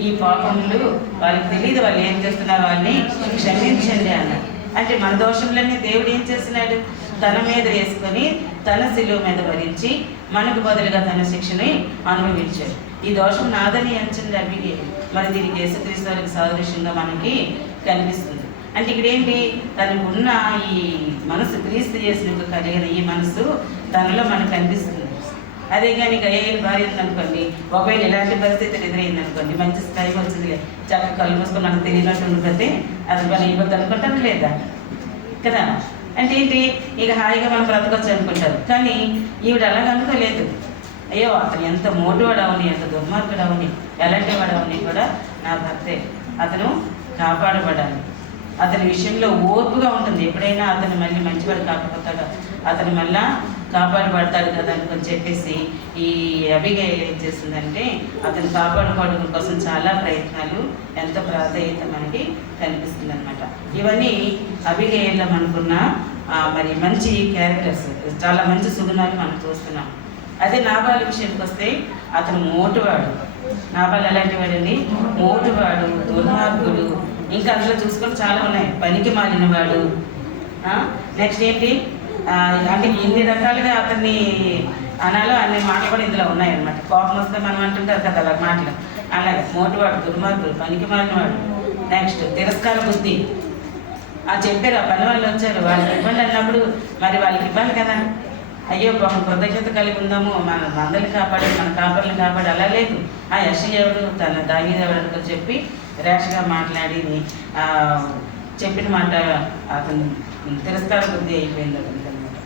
ఈ పాపములు వాళ్ళకి తెలియదు, వాళ్ళు ఏం చేస్తున్నారు, వాళ్ళని క్షమించండి అన్నారు. అంటే మన దోషములన్నీ దేవుడు ఏం చేస్తున్నాడు? తన మీద వేసుకొని తన శిలువ మీద భరించి మనకు బదులుగా తన శిక్షని అనుభవించాడు. ఈ దోషం నాదని ఎంచండి అబీగయీలు. మరి దీనికి యేసుక్రీస్తు వారికి సాదృశ్యంగా మనకి కనిపిస్తుంది. అంటే ఇక్కడ ఏంటి? తనకున్న ఈ మనసు, క్రీస్తు చేసిన కలిగిన ఈ మనసు తనలో మనకు కనిపిస్తుంది. అదే కానీ గయ్యేలు భార్య ఉందనుకోండి, ఒకవేళ ఇలాంటి పరిస్థితులు ఎదురైంది అనుకోండి, మంచి స్థాయి వచ్చింది, చక్కగా కళ్ళు మూసుకొని మనకు తెలియనట్టు ఉండిపోతే అది పని అయిపోద్ది అనుకుంటారు లేదా కదా? అంటే ఏంటి? ఇక హాయిగా మనం బ్రతకొచ్చు అనుకుంటారు. కానీ ఈవిడ అలాగ అనుకోలేదు. అయ్యో అతను ఎంత మోటువాడు అవని, ఎంత దుర్మార్గుడు అవని, ఎలాంటి వాడు అవని కూడా నా భర్తే, అతను కాపాడబడాలి. అతని విషయంలో ఓర్పుగా ఉంటుంది. ఎప్పుడైనా అతను మళ్ళీ మంచివాడు కాకపోతాడు, అతను మళ్ళా కాపాడబడతాడు కదా అనుకొని చెప్పేసి ఈ అబీగయీలు ఏం చేసిందంటే అతను కాపాడుకోవడం కోసం చాలా ప్రయత్నాలు, ఎంత ప్రాధాన్యత మనకి కనిపిస్తుంది అనమాట. ఇవన్నీ అబీగయీలో మనకున్న మరి మంచి క్యారెక్టర్స్, చాలా మంచి సుగుణాలు మనం చూస్తున్నాం. అదే నాబాలు విషయానికి వస్తే అతను మోటువాడు. నాబాలు ఎలాంటి వాడండి? మోటువాడు, దుర్మార్గుడు, ఇంకా అందులో చూసుకొని చాలా ఉన్నాయి. పనికి మాలినవాడు. నెక్స్ట్ ఏంటి అంటే ఎన్ని రకాలుగా అతన్ని అనాలో అన్ని మాటలు కూడా ఇందులో ఉన్నాయన్నమాట. కోపం వస్తే మనం అంటుంటారు కదా అలా మాటలు. అలాగే మోటువాడు, దుర్మార్గుడు, పనికి మాలినవాడు. నెక్స్ట్ తిరస్కార బుద్ధి. చెప్పారు ఆ పని వాళ్ళు వచ్చారు, వాళ్ళకి ఇబ్బంది అన్నప్పుడు మరి వాళ్ళకి ఇబ్బంది కదా. అయ్యో పాపం కృతజ్ఞత కలిగి ఉందాము, మన మందల్ని కాపాడి, మన కాపర్లను కాపాడి. అలా లేదు. ఆ యెషయా ఎవడు, తన దావీదు ఎవడు చెప్పి ర్యాష్గా మాట్లాడి చెప్పిన మాట అతను తిరస్కార బుద్ధి అయిపోయింది అతనికి అనమాట.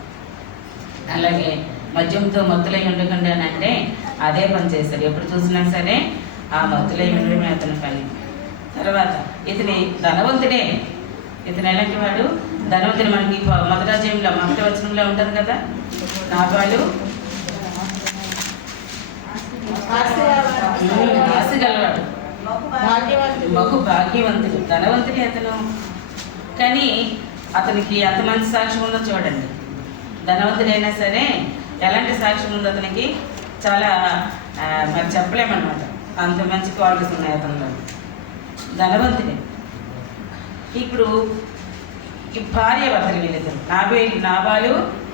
అలాగే మద్యంతో మత్తులై ఉండకుండా అని అంటే అదే పని చేశాడు. ఎప్పుడు చూసినా సరే ఆ మత్తులై ఉండడమే అతని పని. తర్వాత ఇతని ధనవంతుడే. ఇతను ఎలాంటి వాడు? ధనవంతుడు. మనకి మొదటి వచనంలో ఉంటుంది కదా, నాబాలు ఆశ గలవాడు, బహు భాగ్యవంతుడు, ధనవంతుడే అతను. కానీ అతనికి ఎంత మంచి సాక్ష్యం ఉందో చూడండి. ధనవంతుడైనా సరే ఎలాంటి సాక్ష్యం ఉందో అతనికి చాలా మరి చెప్పలేమన్నమాట. అంత మంచి క్వాలిటీస్ ఉన్నాయి అతనిలో. ధనవంతుడే. ఇప్పుడు ఈ భార్యాభర్తలు వీళ్ళిద్దరు, నాబాలు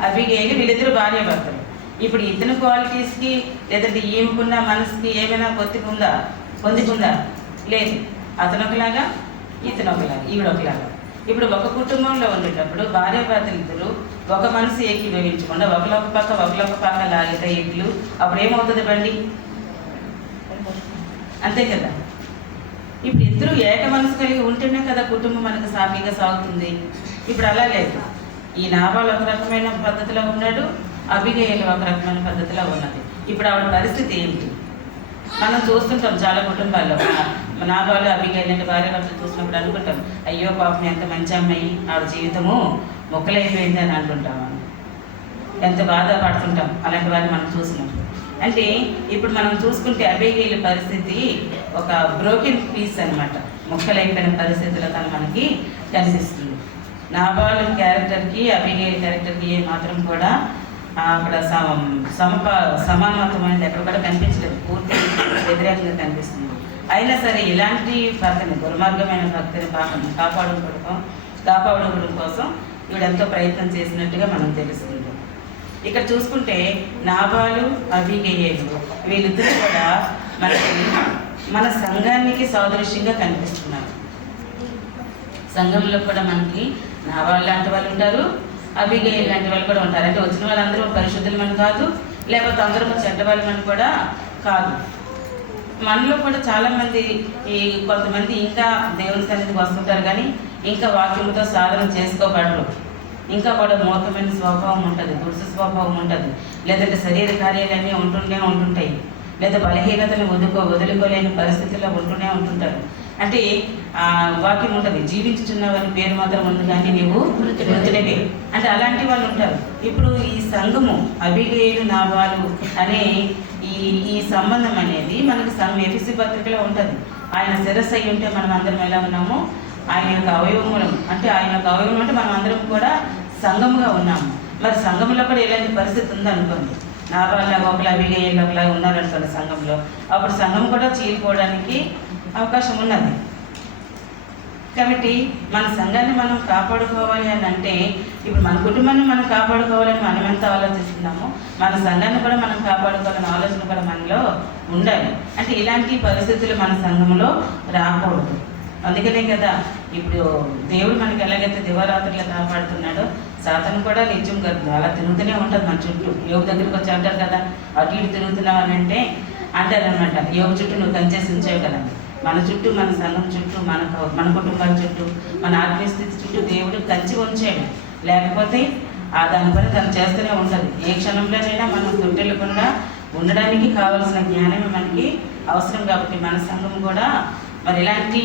అబీగయీలు, వీళ్ళిద్దరు భార్యాభర్తలు. ఇప్పుడు ఇతని క్వాలిటీస్కి లేదంటే ఈమెకున్న మనసుకి ఏమైనా పొందుకుందా? లేదు. అతను ఒకలాగా, ఇతను ఒకలాగా, ఈవిడ ఒకలాగా. ఇప్పుడు ఒక కుటుంబంలో ఉండేటప్పుడు భార్యాభర్తలు ఇద్దరు ఒక మనసు ఏకీభవించకుండా ఒకలొక పక్క లాగితే ఇట్లు, అప్పుడు ఏమవుతుంది బండి? అంతే కదా. ఇప్పుడు ఇద్దరు ఏక మనసు కలిగి ఉంటేనే కదా కుటుంబం మనకు సాఫీగా సాగుతుంది. ఇప్పుడు అలా లేదు. ఈ నాబాలు ఒక రకమైన పద్ధతిలో ఉన్నాడు, అబీగయీలు ఒక రకమైన పద్ధతిలో ఉన్నది. ఇప్పుడు ఆవిడ పరిస్థితి ఏంటి? మనం చూస్తుంటాం చాలా కుటుంబాల్లో. నాబాలు అబీగయీలు అంటే భార్యాభర్తలు చూసినప్పుడు అనుకుంటాం, అయ్యో పాపం ఎంత మంచి అమ్మాయి, ఆవిడ జీవితము మొక్కలైపోయింది అని అంటుంటాం. ఎంత బాధపడుతుంటాం అలాంటి వారిని మనం చూసినప్పుడు. అంటే ఇప్పుడు మనం చూసుకుంటే అబీగయీలు పరిస్థితి ఒక బ్రోకెన్ పీస్ అనమాట. మొక్కలైపోయిన పరిస్థితిలో తను మనకి కనిపిస్తుంది. నాబాలు క్యారెక్టర్కి అబీగయీలు క్యారెక్టర్కి ఏ మాత్రం కూడా అక్కడ సమానత్వం అనేది ఎక్కడ కూడా కనిపించలేదు. పూర్తి వ్యతిరేకంగా కనిపిస్తుంది. అయినా సరే ఇలాంటి భర్తని, దుర్మార్గమైన భర్తని కాపాడుకోవడం కోసం వీడెంతో ప్రయత్నం చేసినట్టుగా మనం తెలుస్తుంది. ఇక్కడ చూసుకుంటే నాబాలు అబీగయీలు వీళ్ళిద్దరూ కూడా మనకి మన సంఘానికి సాదృశ్యంగా కనిపిస్తున్నారు. సంఘంలో కూడా మనకి నాబాలు లాంటి వాళ్ళు ఉంటారు, అబీగయీలు లాంటి వాళ్ళు కూడా ఉంటారు. అంటే వచ్చిన వాళ్ళందరూ పరిశుద్ధులమని కాదు, లేకపోతే అందరూ చెడ్డవాళ్ళమని కూడా కాదు. మనలో కూడా చాలామంది కొంతమంది ఇంకా దేవుని సన్నిధికి వస్తుంటారు, కానీ ఇంకా వాక్యంతో సాధన చేసుకోబడరు. ఇంకా కూడా మోసమైన స్వభావం ఉంటుంది, దురుసు స్వభావం ఉంటుంది, లేదంటే శరీర కార్యాలన్నీ ఉంటుంటాయి, లేదా బలహీనతను వదులుకోలేని పరిస్థితుల్లో ఉంటుంటారు. అంటే వాక్యం ఉంటుంది, జీవించుచున్నవారి పేరు మాత్రం ఉంది కానీ నీవు మృతుడవే అంటే అలాంటి వాళ్ళు ఉంటారు. ఇప్పుడు ఈ సంఘము అబిగయలు నాబాలు అనే ఈ సంబంధం అనేది మనకి ఎఫెసీ పత్రికలో ఉంటుంది. ఆయన శిరస్సు అయి ఉంటే మనం అందరం ఎలా ఉన్నాము, ఆయన యొక్క అవయవములం అంటే ఆయన యొక్క అవయవం అంటే మనం అందరం కూడా సంఘముగా ఉన్నాము. మరి సంఘంలో కూడా ఎలాంటి పరిస్థితి ఉందనుకోండి, నాబాల్లాగా ఒకలా అబిగయలు ఒకలాగా ఉన్నారనుకోండి సంఘంలో, అప్పుడు సంఘం కూడా చీలిపోవడానికి అవకాశం ఉన్నది. కాబట్టి మన సంఘాన్ని మనం కాపాడుకోవాలి అని అంటే ఇప్పుడు మన కుటుంబాన్ని మనం కాపాడుకోవాలని మనం ఎంత ఆలోచిస్తున్నామో మన సంఘాన్ని కూడా మనం కాపాడుకోవాలనే ఆలోచన కూడా మనలో ఉండాలి. అంటే ఇలాంటి పరిస్థితులు మన సంఘంలో రాకూడదు. అందుకనే కదా ఇప్పుడు దేవుడు మనకి ఎలాగైతే దివారాత్రులు కాపాడుతున్నాడో సాతాను కూడా నిజంగా అలా తిరుగుతూనే ఉంటుంది మన చుట్టూ. యోగు దగ్గరికి వచ్చి అంటారు కదా, అటు ఇటు తిరుగుతున్నావు అని అంటే అంటారనమాట, యోగు చుట్టూ నువ్వు కంచేసి ఉంచావు కదా. మన చుట్టూ, మన సంఘం చుట్టూ, మన కుటుంబాల చుట్టూ, మన ఆత్మీయ స్థితి చుట్టూ దేవుడు కంచి ఉంచాడు. లేకపోతే దాని పని తను చేస్తూనే ఉంటుంది. ఏ క్షణంలోనైనా మనం గుర్తెళ్ళకుండా ఉండడానికి కావాల్సిన జ్ఞానమే మనకి అవసరం. కాబట్టి మన సంఘం కూడా మరి ఇలాంటి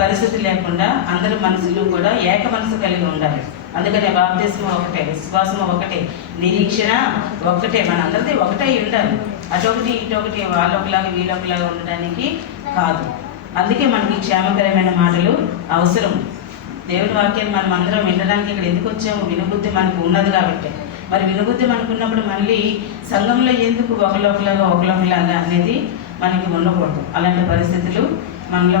పరిస్థితి లేకుండా అందరూ మనసులు కూడా ఏక మనసు కలిగి ఉండాలి. అందుకనే బాప్తిస్మ ఒకటే, విశ్వాసం ఒకటే, నిరీక్షణ ఒకటే, మన అందరిది ఒకటే ఉండాలి. అటొకటి ఇటొకటి వాళ్ళొకలాగా వీళ్ళొకలాగా ఉండడానికి కాదు. అందుకే మనకి క్షేమకరమైన మాటలు అవసరం. దేవుని వాక్యాన్ని మనం అందరం వినడానికి ఇక్కడ ఎందుకు వచ్చాము? వినుబుద్ధి మనకు ఉన్నది కాబట్టి. మరి వినుబుద్ధి మనకు ఉన్నప్పుడు మళ్ళీ సంఘంలో ఎందుకు ఒకలొకలాగా అనేది మనకి ఉండకూడదు. అలాంటి పరిస్థితులు మనలో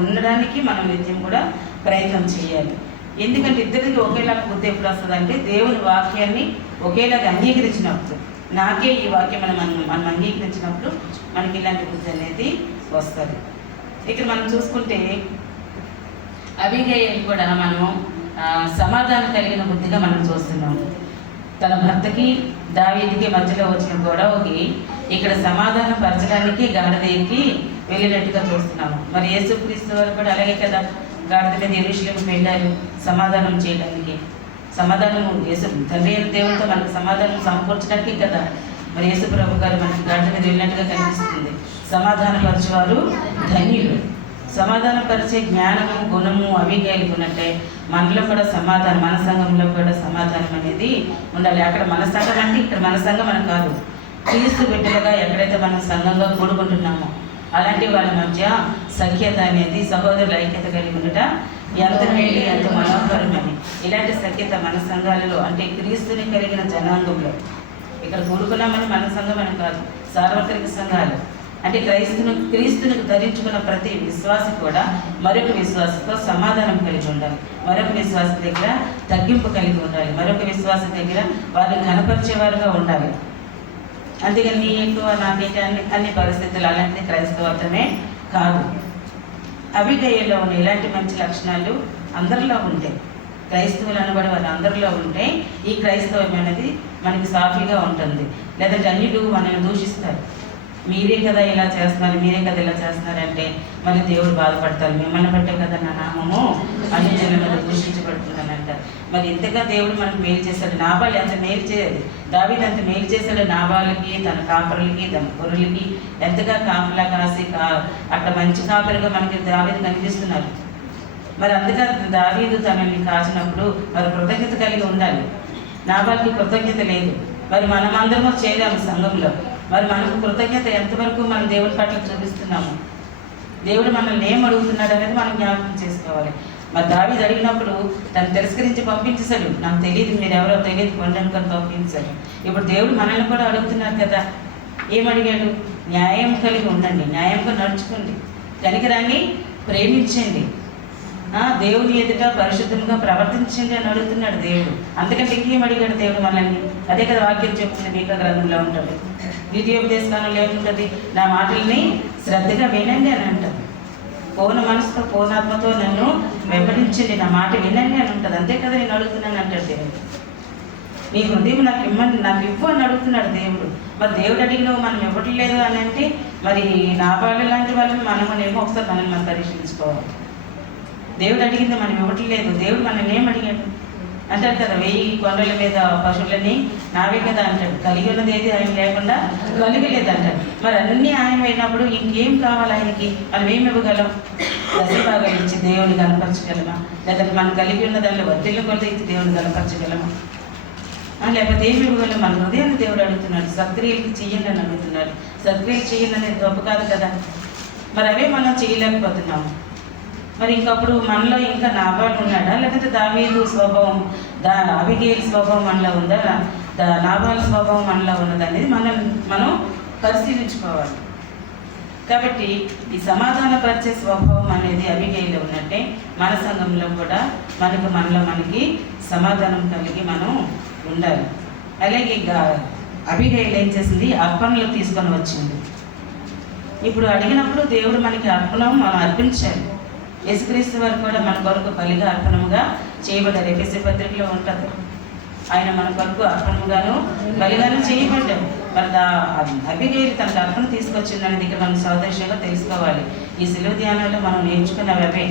ఉండడానికి మనం నిత్యం కూడా ప్రయత్నం చేయాలి. ఎందుకంటే ఇద్దరికి ఒకేలాగా బుద్ధి ఎప్పుడు వస్తుంది అంటే దేవుని వాక్యాన్ని ఒకేలాగా అంగీకరించినప్పుడు, నాకే ఈ వాక్యం మనం అంగీకరించినప్పుడు మనకి ఇలాంటి బుద్ధి అనేది వస్తుంది. ఇక్కడ మనం చూసుకుంటే అబిగయలు కూడా మనము సమాధానం కలిగిన బుద్ధిగా మనం చూస్తున్నాము. తన భర్తకి దావీదుకి మధ్యలో వచ్చిన గొడవకి ఇక్కడ సమాధానం పరచడానికి గాడిద ఎక్కి వెళ్ళినట్టుగా చూస్తున్నాము. మరి యేసుక్రీస్తు వారు కూడా అలాగే కదా గాడిద మీద యెరూషలేముకు వెళ్ళారు సమాధానం చేయడానికి. సమాధానం తండ్రి అయిన దేవునితో మనకు సమాధానం సమకూర్చడానికి కదా మరి యేసు ప్రభు గారు మనకి గాడిద మీద వెళ్ళినట్టుగా కనిపిస్తుంది. సమాధానపరచేవారు ధన్యులు. సమాధానపరిచే జ్ఞానము, గుణము, అబిగయలు ఉన్నట్టే మనలో కూడా సమాధానం, మన సంఘంలో కూడా సమాధానం అనేది ఉండాలి. అక్కడ మన సంఘం అంటే ఇక్కడ మన సంఘం అని కాదు, క్రీస్తు బిడ్డలుగా ఎక్కడైతే మనం సంఘంగా కూడుకుంటున్నామో అలాంటి వాళ్ళ మధ్య సఖ్యత అనేది, సహోదరుల ఐక్యత కలిగి ఉండట ఎంత మేలు, ఎంత మనోహరమని. ఇలాంటి సఖ్యత మన సంఘాలలో అంటే క్రీస్తుని కలిగిన జనాంగంలో ఇక్కడ కూడుకున్నామని మన సంఘం అని కాదు, సార్వత్రిక సంఘాలు అంటే క్రీస్తునికి ధరించుకున్న ప్రతి విశ్వాసి కూడా మరొక విశ్వాసతో సమాధానం కలిగి ఉండాలి. మరొక విశ్వాస దగ్గర తగ్గింపు కలిగి ఉండాలి. మరొక విశ్వాస దగ్గర వాళ్ళు కనపరిచేవారుగా ఉండాలి. అందుకని నీ ఎక్కువ నాకైతే అన్ని పరిస్థితులు అలాంటి క్రైస్తవత్వమే కాదు. అబిగయలో ఉన్న ఇలాంటి మంచి లక్షణాలు అందరిలో ఉంటాయి. క్రైస్తవులు అనబడే వారు అందరిలో ఉంటే ఈ క్రైస్తవం అనేది మనకి సాఫీగా ఉంటుంది. లేదంటే అన్యులు మనల్ని దూషిస్తారు, మీరే కదా ఇలా చేస్తున్నారు, మీరే కదా ఇలా చేస్తున్నారంటే మరి దేవుడు బాధపడతారు. మిమ్మల్ని బట్టే కదా నా నామము అన్ని జనుల మీద దూషించబడుతుందని అంటారు. మరి ఇంతగా దేవుడు మనకు మేలు చేశాడు. నాబాలు ఎంత మేలు చేయాలి, దావీదు అంత మేలు చేశాడు నాబాలకి, తన కాపరులకి, తన గొర్రెలకి ఎంతగా కాపలా కాసి అక్కడ మంచి కాపరిగా మనకి దావీదు కనిపిస్తున్నారు. మరి అందుకే దావీదు తనని కాచినప్పుడు మరి కృతజ్ఞత కలిగి ఉండాలి. నాబాలకి కృతజ్ఞత లేదు. మరి మనమందరము చేరాము సంఘంలో, మరి మనకు కృతజ్ఞత ఎంతవరకు మనం దేవుడి పట్ల చూపిస్తున్నాము, దేవుడు మనల్ని ఏం అడుగుతున్నాడు అనేది మనం జ్ఞాపకం చేసుకోవాలి. మరి దావీదు అడిగినప్పుడు తను తిరస్కరించి పంపించేశాడు, నాకు తెలియదు, మీరు ఎవరో తెలియదు, కొండనుకొని పంపించాడు. ఇప్పుడు దేవుడు మనల్ని కూడా అడుగుతున్నారు కదా, ఏమడిగాడు? న్యాయం కలిగి ఉండండి, న్యాయంగా నడుచుకోండి, కనికరాన్ని ప్రేమించండి, దేవుని ఎదుట పరిశుద్ధంగా ప్రవర్తించండి అని అడుగుతున్నాడు దేవుడు. అందుకంటే ఇంకేం అడిగాడు దేవుడు మనల్ని? అదే కదా వాక్యం చెప్తుంది, మీకా గ్రంథంలో ఉంటుంది, ద్వితీయోపదేశకాలంలో ఏముంటుంది? నా మాటల్ని శ్రద్ధగా వినండి అని అంటుంది. పూర్ణ మనసుతో పూర్ణాత్మతో నన్ను వెంబడించండి, నా మాట వినండి అని ఉంటుంది. అంతే కదా నేను అడుగుతున్నాను అంటాడు దేవుడు. నీ హృదయం నాకు ఇవ్వు అని అడుగుతున్నాడు దేవుడు. మరి దేవుడు అడిగినవు మనం ఇవ్వట్లేదు అని అంటే మరి నా వాళ్ళు లాంటి వాళ్ళని మనమేమో ఒకసారి మనం పరీక్షించుకోవాలి. దేవుడు అడిగింది మనం ఇవ్వట్లేదు. దేవుడు మనల్ని ఏం అడిగాడు? అంటారు కదా, 1000 కొండల మీద పశువులని నావే కదా అంటాడు. కలిగి ఉన్నది ఏది ఆయన లేకుండా కలిగలేదు అంటాడు. మరి అన్నీ ఆయన అయినప్పుడు ఇంకేం కావాలి ఆయనకి? మనం ఏమి ఇవ్వగలం? దశభాగాలు ఇచ్చి దేవుని కనపరచగలమా? లేదంటే మనం కలిగి ఉన్న దానిలో వడ్డీల కొలత ఇచ్చి దేవుని కనపరచగలమా? లేకపోతే ఏమి ఇవ్వగలం? మన హృదయాన్ని దేవుడు అడుగుతున్నాడు. సత్క్రియలకి చెయ్యండి అని అడుగుతున్నాడు. సత్క్రియలు చెయ్యండి అనేది గొప్ప కాదు కదా. మరి అవే మనం చేయలేకపోతున్నాము. మరి ఇంకప్పుడు మనలో ఇంకా నాబాలు ఉన్నాడా, లేకపోతే దావీదు స్వభావం అబిగేలు స్వభావం మనలో ఉందా, నాబాల స్వభావం మనలో ఉన్నదా అనేది మనం పరిశీలించుకోవాలి. కాబట్టి ఈ సమాధానపరిచే స్వభావం అనేది అబిగేలులో ఉన్నట్టే మన సంఘంలో కూడా మనలో మనకి సమాధానం కలిగి మనం ఉండాలి. అలాగే అబిగేలు ఏం చేసింది? అర్పణలు తీసుకొని వచ్చింది. ఇప్పుడు అడిగినప్పుడు దేవుడు మనకి అర్పణం మనం అర్పించాలి. యేసుక్రీస్తు వారు కూడా మన కొరకు బలిగా అర్పణముగా చేయబడ్డారు. ఎఫెసీ పత్రికలో ఉంటుంది. ఆయన మన కొరకు అర్పణముగాను బలిగాను చేయబడ్డారు. మరి అబిగేలు తనకు అర్పణ తీసుకొచ్చిందనేది ఇక్కడ మనం సౌదర్శంగా తెలుసుకోవాలి. ఈ శిలువ ధ్యానంలో మనం నేర్చుకున్నవే.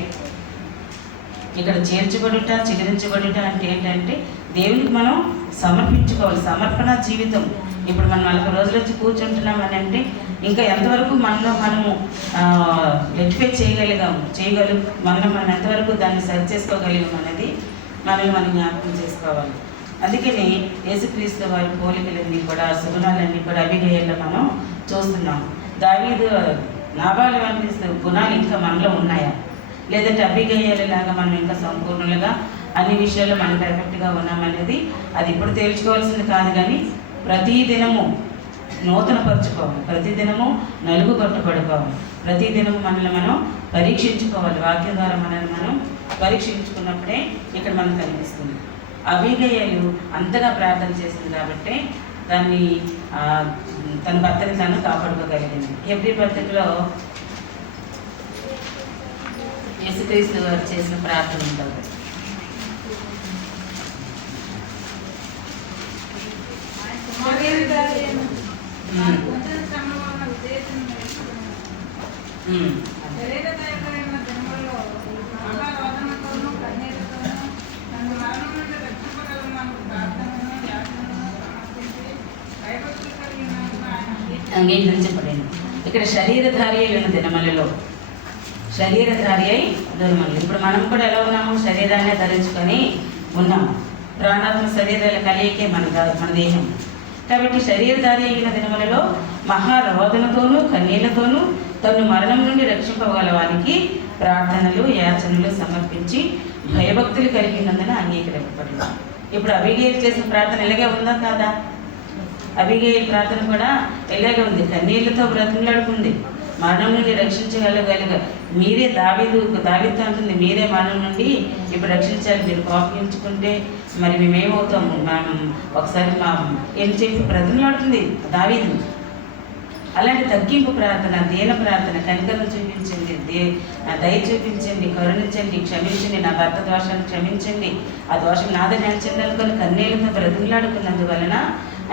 ఇక్కడ చేర్చబడుట, చిగురించబడుట అంటే ఏంటంటే దేవునికి మనం సమర్పించుకోవాలి. సమర్పణ జీవితం. ఇప్పుడు మనం 40 రోజులు వచ్చి కూర్చుంటున్నాం అని అంటే ఇంకా ఎంతవరకు మనము రెక్టిఫై చేయగలం మనం ఎంతవరకు దాన్ని సరి చేసుకోగలిగాం అనేది మనం జ్ఞాపకం చేసుకోవాలి. అందుకని యేసుక్రీస్తు వారి పోలికలన్నీ కూడా, సుగుణాలన్నీ కూడా అబిగేలులో మనం చూస్తున్నాం. దావీదు నాబాలు అనిపిస్తే గుణాలు ఇంకా మనలో ఉన్నాయా, లేదంటే అబిగేలులాగా మనం ఇంకా సంపూర్ణంగా అన్ని విషయాల్లో మనం పర్ఫెక్ట్గా ఉన్నామనేది అది ఇప్పుడు తేల్చుకోవాల్సింది కాదు. కానీ ప్రతిదినము నూతనపరచుకోవాలి, ప్రతిదినము నలుగు కట్టుబడుకోవాలి, ప్రతిదినము మనల్ని మనం పరీక్షించుకోవాలి. వాక్యం ద్వారా మనల్ని మనం పరీక్షించుకున్నప్పుడే ఇక్కడ మనకు కనిపిస్తుంది. అబిగేలు అంతగా ప్రార్థన చేసింది కాబట్టి దాన్ని తన భర్తని తను కాపాడుకోగలిగింది. హెబ్రీ పత్రికలో యేసుక్రీస్తు చేసిన ప్రార్థన ఉంటుంది. అంగీకరించబడింది. ఇక్కడ శరీరధారి అయి ఉన్న దినములలో, శరీరధారి అయి దినములు. ఇప్పుడు మనం కూడా ఎలా ఉన్నాము? శరీరాన్ని ధరించుకొని ఉన్నాము. ప్రాణాత్మ శరీరాల కలియకే మన దేహం. కాబట్టి శరీరధారి అయిన దినములలో మహారోదనతోనూ కన్నీళ్లతోనూ తను మరణం నుండి రక్షింపగల వారికి ప్రార్థనలు యాచనలు సమర్పించి భయభక్తులు కలిగినందున అంగీకరింపబడింది. ఇప్పుడు అబిగేలు చేసిన ప్రార్థన ఇలాగే ఉందా కాదా? అబిగేలు ప్రార్థన కూడా ఇలాగే ఉంది. కన్నీళ్లతో బ్రతిమలాడుకుంది. మరణం నుండి రక్షించగలగలిగా మీరే దావీదుతో అంటుంది, మీరే మరణం నుండి ఇప్పుడు రక్షించాలి. మీరు కోపించుకుంటే మరి మేమేమవుతాము? ఒకసారి ఏం చెప్పి బ్రతిమలాడుతుంది దావీదు. అలాంటి తగ్గింపు ప్రార్థన, దీన ప్రార్థన, కనికరం చూపించండి, దయ చూపించండి, కరుణించండి, క్షమించండి, నా భర్త దోషాన్ని క్షమించండి, ఆ దోషం నాదని నచ్చింది అనుకొని కన్నీళ్ళతో బ్రతిమలాడుకున్నందువలన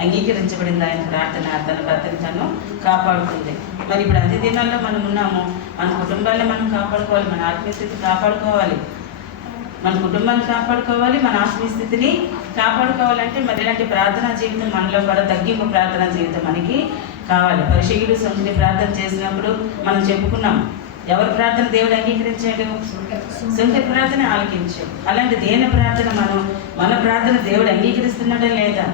అంగీకరించబడింది ఆయన ప్రార్థన. తన భర్తని తను కాపాడుతుంది. మరి ఇప్పుడు అన్ని దినాల్లో మనం ఉన్నాము. మన కుటుంబాల్లో మనం కాపాడుకోవాలి, మన ఆత్మీయ స్థితి కాపాడుకోవాలి, మన కుటుంబాన్ని కాపాడుకోవాలి, మన ఆత్మీయ స్థితిని కాపాడుకోవాలంటే మరి ఇలాంటి ప్రార్థనా జీవితం మనలో కూడా తగ్గింపు ప్రార్థనా జీవితం మనకి కావాలి. పరిశీలుడు సంఘుని ప్రార్థన చేసినప్పుడు మనం చెప్పుకున్నాం, ఎవరి ప్రార్థన దేవుడు అంగీకరించాడు? సంఘ ప్రార్థన ఆలకించాడు. అలాంటి దేని ప్రార్థన మన ప్రార్థన దేవుడు అంగీకరిస్తున్నాడా లేదా?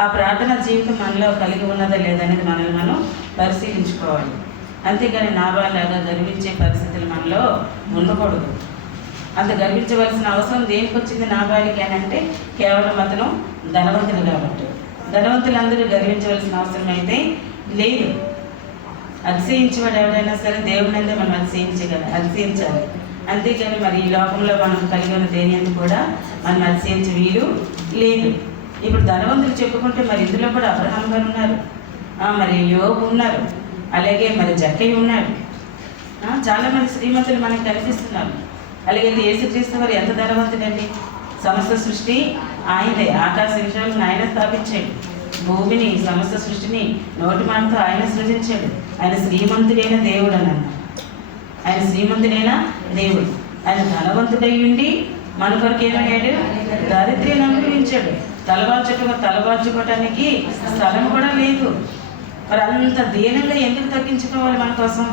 ఆ ప్రార్థన జీవితం మనలో కలిగి ఉన్నదా లేదా అనేది మనల్ని మనం పరిశీలించుకోవాలి. అంతేగాని నాబాలాగా గర్వించే పరిస్థితులు మనలో ఉండకూడదు. అంత గర్వించవలసిన అవసరం దేనికి వచ్చింది నాబాలికి అని అంటే కేవలం అతను ధనవంతులు కాబట్టి. ధనవంతులందరూ గర్వించవలసిన అవసరం అయితే లేదు. అతిశయించేవాడు ఎవడైనా సరే దేవుడినందే మనం అతిశయించాలి. అంతేగాని మరి ఈ లోకంలో మనం కలిగి ఉన్న దేని కూడా మనం అతిశయించే వీలు లేదు. ఇప్పుడు ధనవంతులు చెప్పుకుంటే మరి ఇందులో కూడా అబ్రహాం గారు ఉన్నారు, మరి యోబు ఉన్నారు, అలాగే మరి జక్కయ్య ఉన్నాడు, చాలామంది శ్రీమంతులు మనకు కనిపిస్తున్నారు. అలాగే యేసుక్రీస్తు వారు ఎంత ధనవంతుడండి? సమస్త సృష్టి ఆయనదే. ఆకాశ విషయాలను ఆయన స్థాపించాడు, భూమిని సమస్త సృష్టిని నోటి మాటతో ఆయన సృజించాడు. ఆయన శ్రీమంతుడైన దేవుడు అని అన్నాడు. ఆయన శ్రీమంతుడైన దేవుడు. ఆయన ధనవంతుడై ఉండి మన కొరకు ఏమయ్యాడు? దారిద్ర్యాన్ని అనుభవించాడు. తలవాల్చుకోవటానికి స్థలం కూడా లేదు. మరి అంత దీనంగా ఎందుకు తగ్గించుకోవాలి మన కోసం?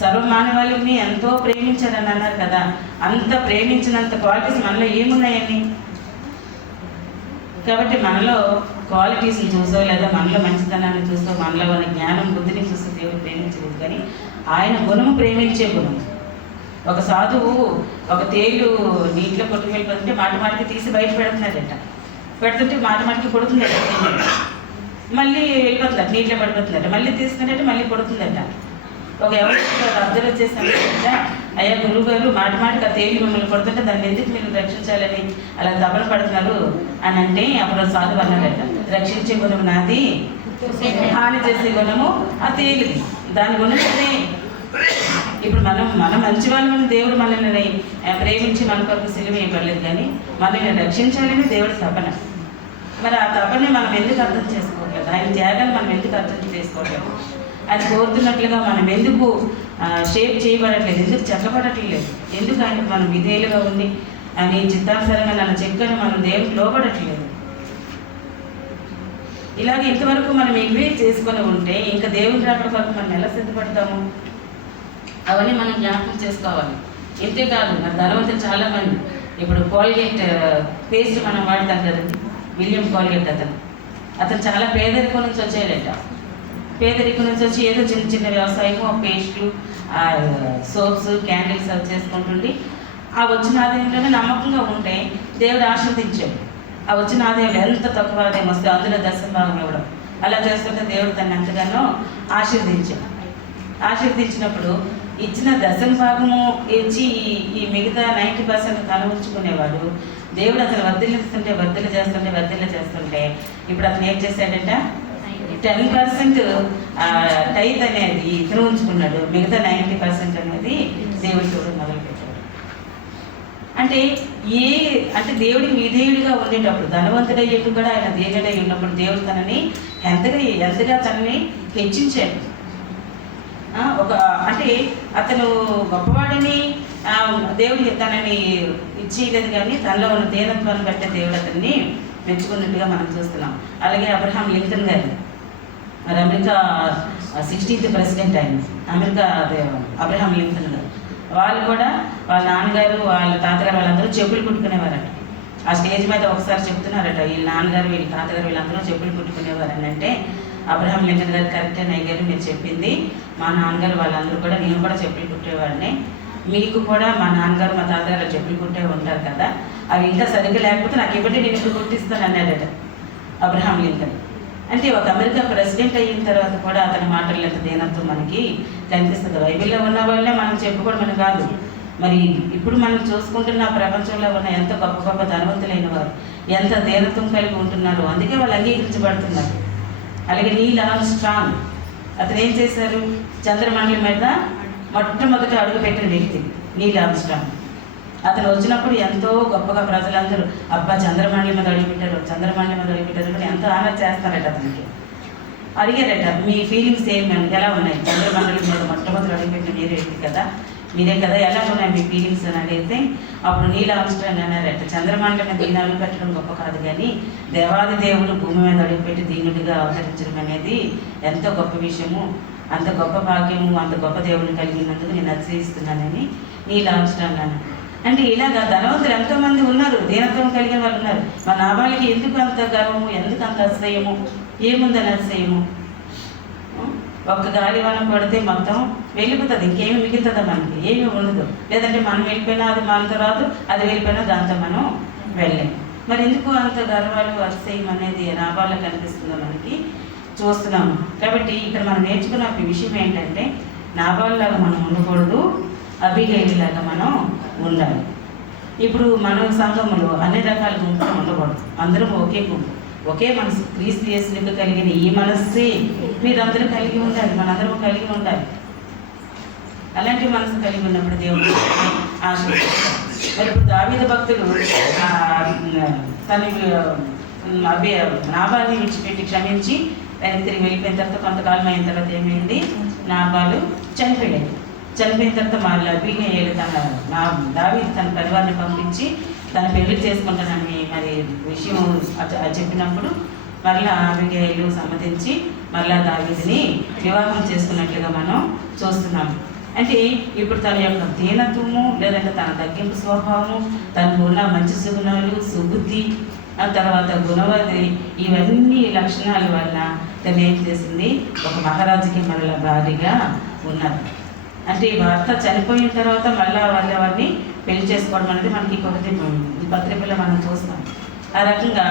సర్వమానవాళిని ఎంతో ప్రేమించారని అన్నారు కదా. అంత ప్రేమించినంత క్వాలిటీస్ మనలో ఏమున్నాయని? కాబట్టి మనలో క్వాలిటీస్ని చూసో లేదా మనలో మంచితనాన్ని చూసో మనలో ఉన్న జ్ఞానం బుద్ధిని చూసో దేవుడు ప్రేమించలేదు, కానీ ఆయన గుణము ప్రేమించే గుణం. ఒక సాధువు ఒక తేలు నీటిలో కొట్టుకెళ్ళిపోతుంటే మాటికి తీసి బయట పెడుతుంటే మాటికి కొడుతుందట, మళ్ళీ వెళ్ళిపోతుందట, నీటిలో పడిపోతుందట, మళ్ళీ తీసుకుంటే మళ్ళీ కొడుతుందట. ఒక ఎవరు అబ్జర్వ్ వచ్చేసాను, అయ్యా గురువు గారు మాటికి ఆ తేలి మిమ్మల్ని కొడుతుంటే దాన్ని ఎందుకు మీరు రక్షించాలని అలా తపన పడుతున్నారు అని అంటే, అప్పుడు సాధువు అన్నాడట, రక్షించే గుణం నాది, హాని చేసే గుణము ఆ తేలిది, దాని గుణం అదే. ఇప్పుడు మన మంచి వాళ్ళని దేవుడు మనల్ని ప్రేమించి మన కొరకు సిలువ వేయబడలేదు, కానీ మనల్ని రక్షించాలని దేవుడి తపన. మరి ఆ తపని మనం ఎందుకు అర్థం చేసుకోవట్లేదు? ఆయన త్యాగాన్ని మనం ఎందుకు అర్థం చేసుకోవట్లేదు? ఆయన కోరుతున్నట్లుగా మనం ఎందుకు షేప్ చేయబడట్లేదు? ఎందుకు చెక్కబడట్లేదు? ఎందుకు ఆయనకు మనం విధేయులుగా ఉండి ఆయన చిత్తానుసారంగా నన్ను చెక్కని మనం దేవుడికి లోబడట్లేదు? ఇలాగే ఇంతవరకు మనం ఇవే చేసుకొని ఉంటే ఇంకా దేవుని రాకడ వరకు మనం ఎలా సిద్ధపడతాము? అవన్నీ మనం జ్ఞాపకం చేసుకోవాలి. ఇంతే కాదు, మన ధనవంతులు చాలామంది ఇప్పుడు కోల్గేట్ పేస్ట్ మనం వాడతాం కదండి. విలియం కోల్గేట్ అతను చాలా పేదరికం నుంచి వచ్చేయలేట. పేదరికం నుంచి వచ్చి ఏదో చిన్న వ్యవసాయము, పేస్ట్లు, సోప్స్, క్యాండిల్స్ అవి చేసుకుంటుండి ఆ వచ్చిన ఆదాయంలోనే నమ్మకంగా ఉంటే దేవుడు ఆశీర్వదించాడు. ఆ వచ్చిన ఆదాయం ఎంత తక్కువ ఆదాయం వస్తే అందులో దశభాగం ఇవ్వడం, అలా చేస్తుంటే దేవుడు తను ఎంతగానో ఆశీర్వదించినప్పుడు ఇచ్చిన దశభాగము ఇచ్చి ఈ మిగతా 90% తను ఉంచుకునేవాడు. దేవుడు అతను వర్ధిల్ల చేస్తుంటే ఇప్పుడు అతను ఏం చేశాడంట, 10% టైత్ అనేది ఇతను ఉంచుకున్నాడు, మిగతా 90% అనేది దేవుడి చూడడం మొదలుపెట్టాడు. అంటే దేవుడికి విధేయుడిగా ఉండేటప్పుడు, ధనవంతుడయ్యేట్టు కూడా ఆయన దేవుడై ఉన్నప్పుడు దేవుడు తనని ఎంతగా తనని హెచ్చించాడు. అతను గొప్పవాడిని దేవుడు తనని ఇచ్చేయలేదు, కానీ తనలో ఉన్న దేనత్వాన్ని బట్టే దేవుడు అతన్ని మెచ్చుకున్నట్టుగా మనం చూస్తున్నాం. అలాగే అబ్రహాం లింకన్ గారు, మరి అమెరికా 60th ప్రెసిడెంట్ ఆయన, అబ్రహాం లింకన్ గారు. వాళ్ళు కూడా వాళ్ళ నాన్నగారు వాళ్ళ తాతగారు వాళ్ళందరూ చెప్పులు కుట్టుకునేవారట. ఆ స్టేజ్ మీద ఒకసారి చెప్తున్నారట, వీళ్ళ నాన్నగారు వీళ్ళ తాతగారు వీళ్ళందరూ చెప్పులు కుట్టుకునేవారు అని అంటే, అబ్రహాం లింకన్ గారు కరెక్టే నయ్య గారు మీరు చెప్పింది, మా నాన్నగారు వాళ్ళందరూ కూడా నేను కూడా చెప్పులు కుట్టేవాడిని, మీకు కూడా మా నాన్నగారు మా తాతగారు చెప్పులు కుట్టే ఉంటారు కదా, అవి ఇంకా సరిగ్గా లేకపోతే నాకు ఇవ్వండి, నేను ఇప్పుడు కుట్టిస్తాను అన్నాడట అబ్రహాం లింకన్. అంటే ఒక అమెరికా ప్రెసిడెంట్ అయిన తర్వాత కూడా అతని మాటలు ఎంత దీనత్వం మనకి కనిపిస్తుంది. బైబిల్లో ఉన్న వాళ్ళే మనం చెప్పుకోవడం కాదు, మరి ఇప్పుడు మనం చూసుకుంటున్న ప్రపంచంలో ఉన్న ఎంత గొప్ప ధనవంతులైన వారు ఎంత దీనత్వం కలిగి ఉంటున్నారు, అందుకే వాళ్ళు అంగీకరించబడుతున్నారు. అలాగే నీల్ ఆర్మ్స్ట్రాంగ్, అతను ఏం చేశారు, చంద్రమండలం మీద మొట్టమొదటి అడుగుపెట్టిన వ్యక్తి నీల్ ఆర్మ్స్ట్రాంగ్. అతను వచ్చినప్పుడు ఎంతో గొప్పగా ప్రజలందరూ అబ్బా చంద్రమండలి మీద అడుగుపెట్టారు కానీ ఎంతో ఆనంద చేస్తారట. అతనికి అడిగారట, మీ ఫీలింగ్స్ ఎలా ఉన్నాయి, చంద్రమండలి మీద మొట్టమొదటి అడుగుపెట్టిన మీరే కదా, ఎలా ఉన్నాయి మీ ఫీలింగ్స్ అని అడిగితే అప్పుడు నీల్ ఆర్మ్స్ట్రాంగ్ అన్నారట, చంద్రమండలి మీద దీని అడుగుపెట్టడం గొప్ప కాదు, కానీ దేవాది దేవుడు భూమి మీద అడుగుపెట్టి దీనుడిగా అవతరించడం అనేది ఎంతో గొప్ప విషయము, అంత గొప్ప భాగ్యము, అంత గొప్ప దేవుడిని కలిగినందుకు నేను అతిశయిస్తున్నానని నీల్ ఆర్మ్స్ట్రాంగ్ అన్నాను. అంటే ఇలాగా ధనవంతులు ఎంతోమంది ఉన్నారు, దీనత్వం కలిగిన వాళ్ళు ఉన్నారు. మన నాబాలకి ఎందుకు అంత గర్వము, ఎందుకు అంత అతిశయము, ఏముందని అతిశయము? ఒక్క గాలివానం పడితే మొత్తం వెళ్ళిపోతుంది, ఇంకేమి మిగులుతుందా మనకి? ఏమీ ఉండదు. లేదంటే మనం వెళ్ళిపోయినా అది మనతో రాదు, అది వెళ్ళిపోయినా దాంతో మనం వెళ్ళలేము. మరి ఎందుకు అంత గర్వాలు అతిశయం అనేది నాబాల్లో కనిపిస్తుందో మనకి చూస్తున్నాము. కాబట్టి ఇక్కడ మనం నేర్చుకున్న ఒక విషయం ఏంటంటే, నాబాల్లాగా మనం ఉండకూడదు, అబీగైలులాగా మనం ఉండాలి. ఇప్పుడు మన సంఘంలో అన్ని రకాల గుంపులు ఉండకూడదు, అందరం ఒకే గుంపు, ఒకే మనసు, క్రీస్తు యేసునికి కలిగిన ఈ మనస్సే మీరందరూ కలిగి ఉండాలి, మనందరం కలిగి ఉండాలి. అలాంటి మనసు కలిగి ఉన్నప్పుడు దేవుడు ఆశీర్వదిస్తాడు. మరి ఇప్పుడు దావీదు భక్తులు తన నాబాల్ని విడిచిపెట్టి క్షమించి తిరిగి వెళ్ళిపోయిన తర్వాత కొంతకాలం అయిన తర్వాత ఏమైంది, నాబాలు చనిపోయాడు. చనిపోయిన తర్వాత మళ్ళీ అబీగయీలు దావీదు తన పరివారాన్ని పంపించి తన పెళ్లి చేసుకుంటానని మరి విషయం చెప్పినప్పుడు మరలా అబీగయీలు సమ్మతించి మరలా దావీదుని వివాహం చేసుకున్నట్లుగా మనం చూస్తున్నాము. అంటే ఇప్పుడు తన యొక్క దీనత్వము లేదంటే తన తగ్గింపు స్వభావము, తనకు ఉన్న మంచి సుగుణాలు, సుబుద్ధి, ఆ తర్వాత గుణవతి, ఇవన్నీ లక్షణాల వల్ల తను ఏం చేసింది, ఒక మహారాజుకి మరలా భారీగా ఉన్నారు. అంటే ఈ భర్త చనిపోయిన తర్వాత మళ్ళా వాళ్ళని పెళ్లి చేసుకోవడం అనేది మనకి ఒకటి పత్రికలో మనం చూస్తాం. ఆ రకంగా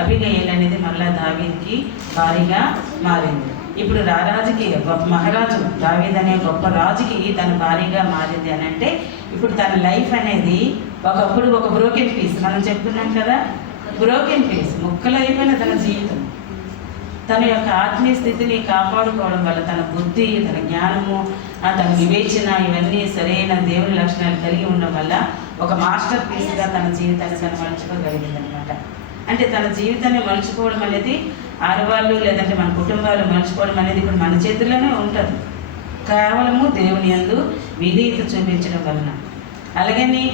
అబీగయీలు అనేది మళ్ళా దావీదుకి భారీగా మారింది. ఇప్పుడు రారాజుకి గొప్ప మహారాజు దావీదు అనే గొప్ప రాజుకి తన భారీగా మారింది అని అంటే ఇప్పుడు తన లైఫ్ అనేది ఒకప్పుడు ఒక బ్రోకెన్ పీస్, మనం చెప్తున్నాం కదా, బ్రోకెన్ పీస్, ముక్కలైపోయిన తన జీవితం. తన యొక్క ఆత్మీయ స్థితిని కాపాడుకోవడం వల్ల తన బుద్ధి, తన జ్ఞానము, తన వివేచన, ఇవన్నీ సరైన దేవుని లక్షణాలు కలిగి ఉండడం వల్ల ఒక మాస్టర్ పీస్గా తన జీవితాన్ని తను మలుచుకోగలిగింది అనమాట. అంటే తన జీవితాన్ని మలుచుకోవడం అనేది ఆడవాళ్ళు లేదంటే మన కుటుంబాలు మలుచుకోవడం అనేది ఇప్పుడు మన చేతుల్లోనే ఉంటుంది, కేవలము దేవుని యందు విధేయత చూపించడం వలన. అలాగని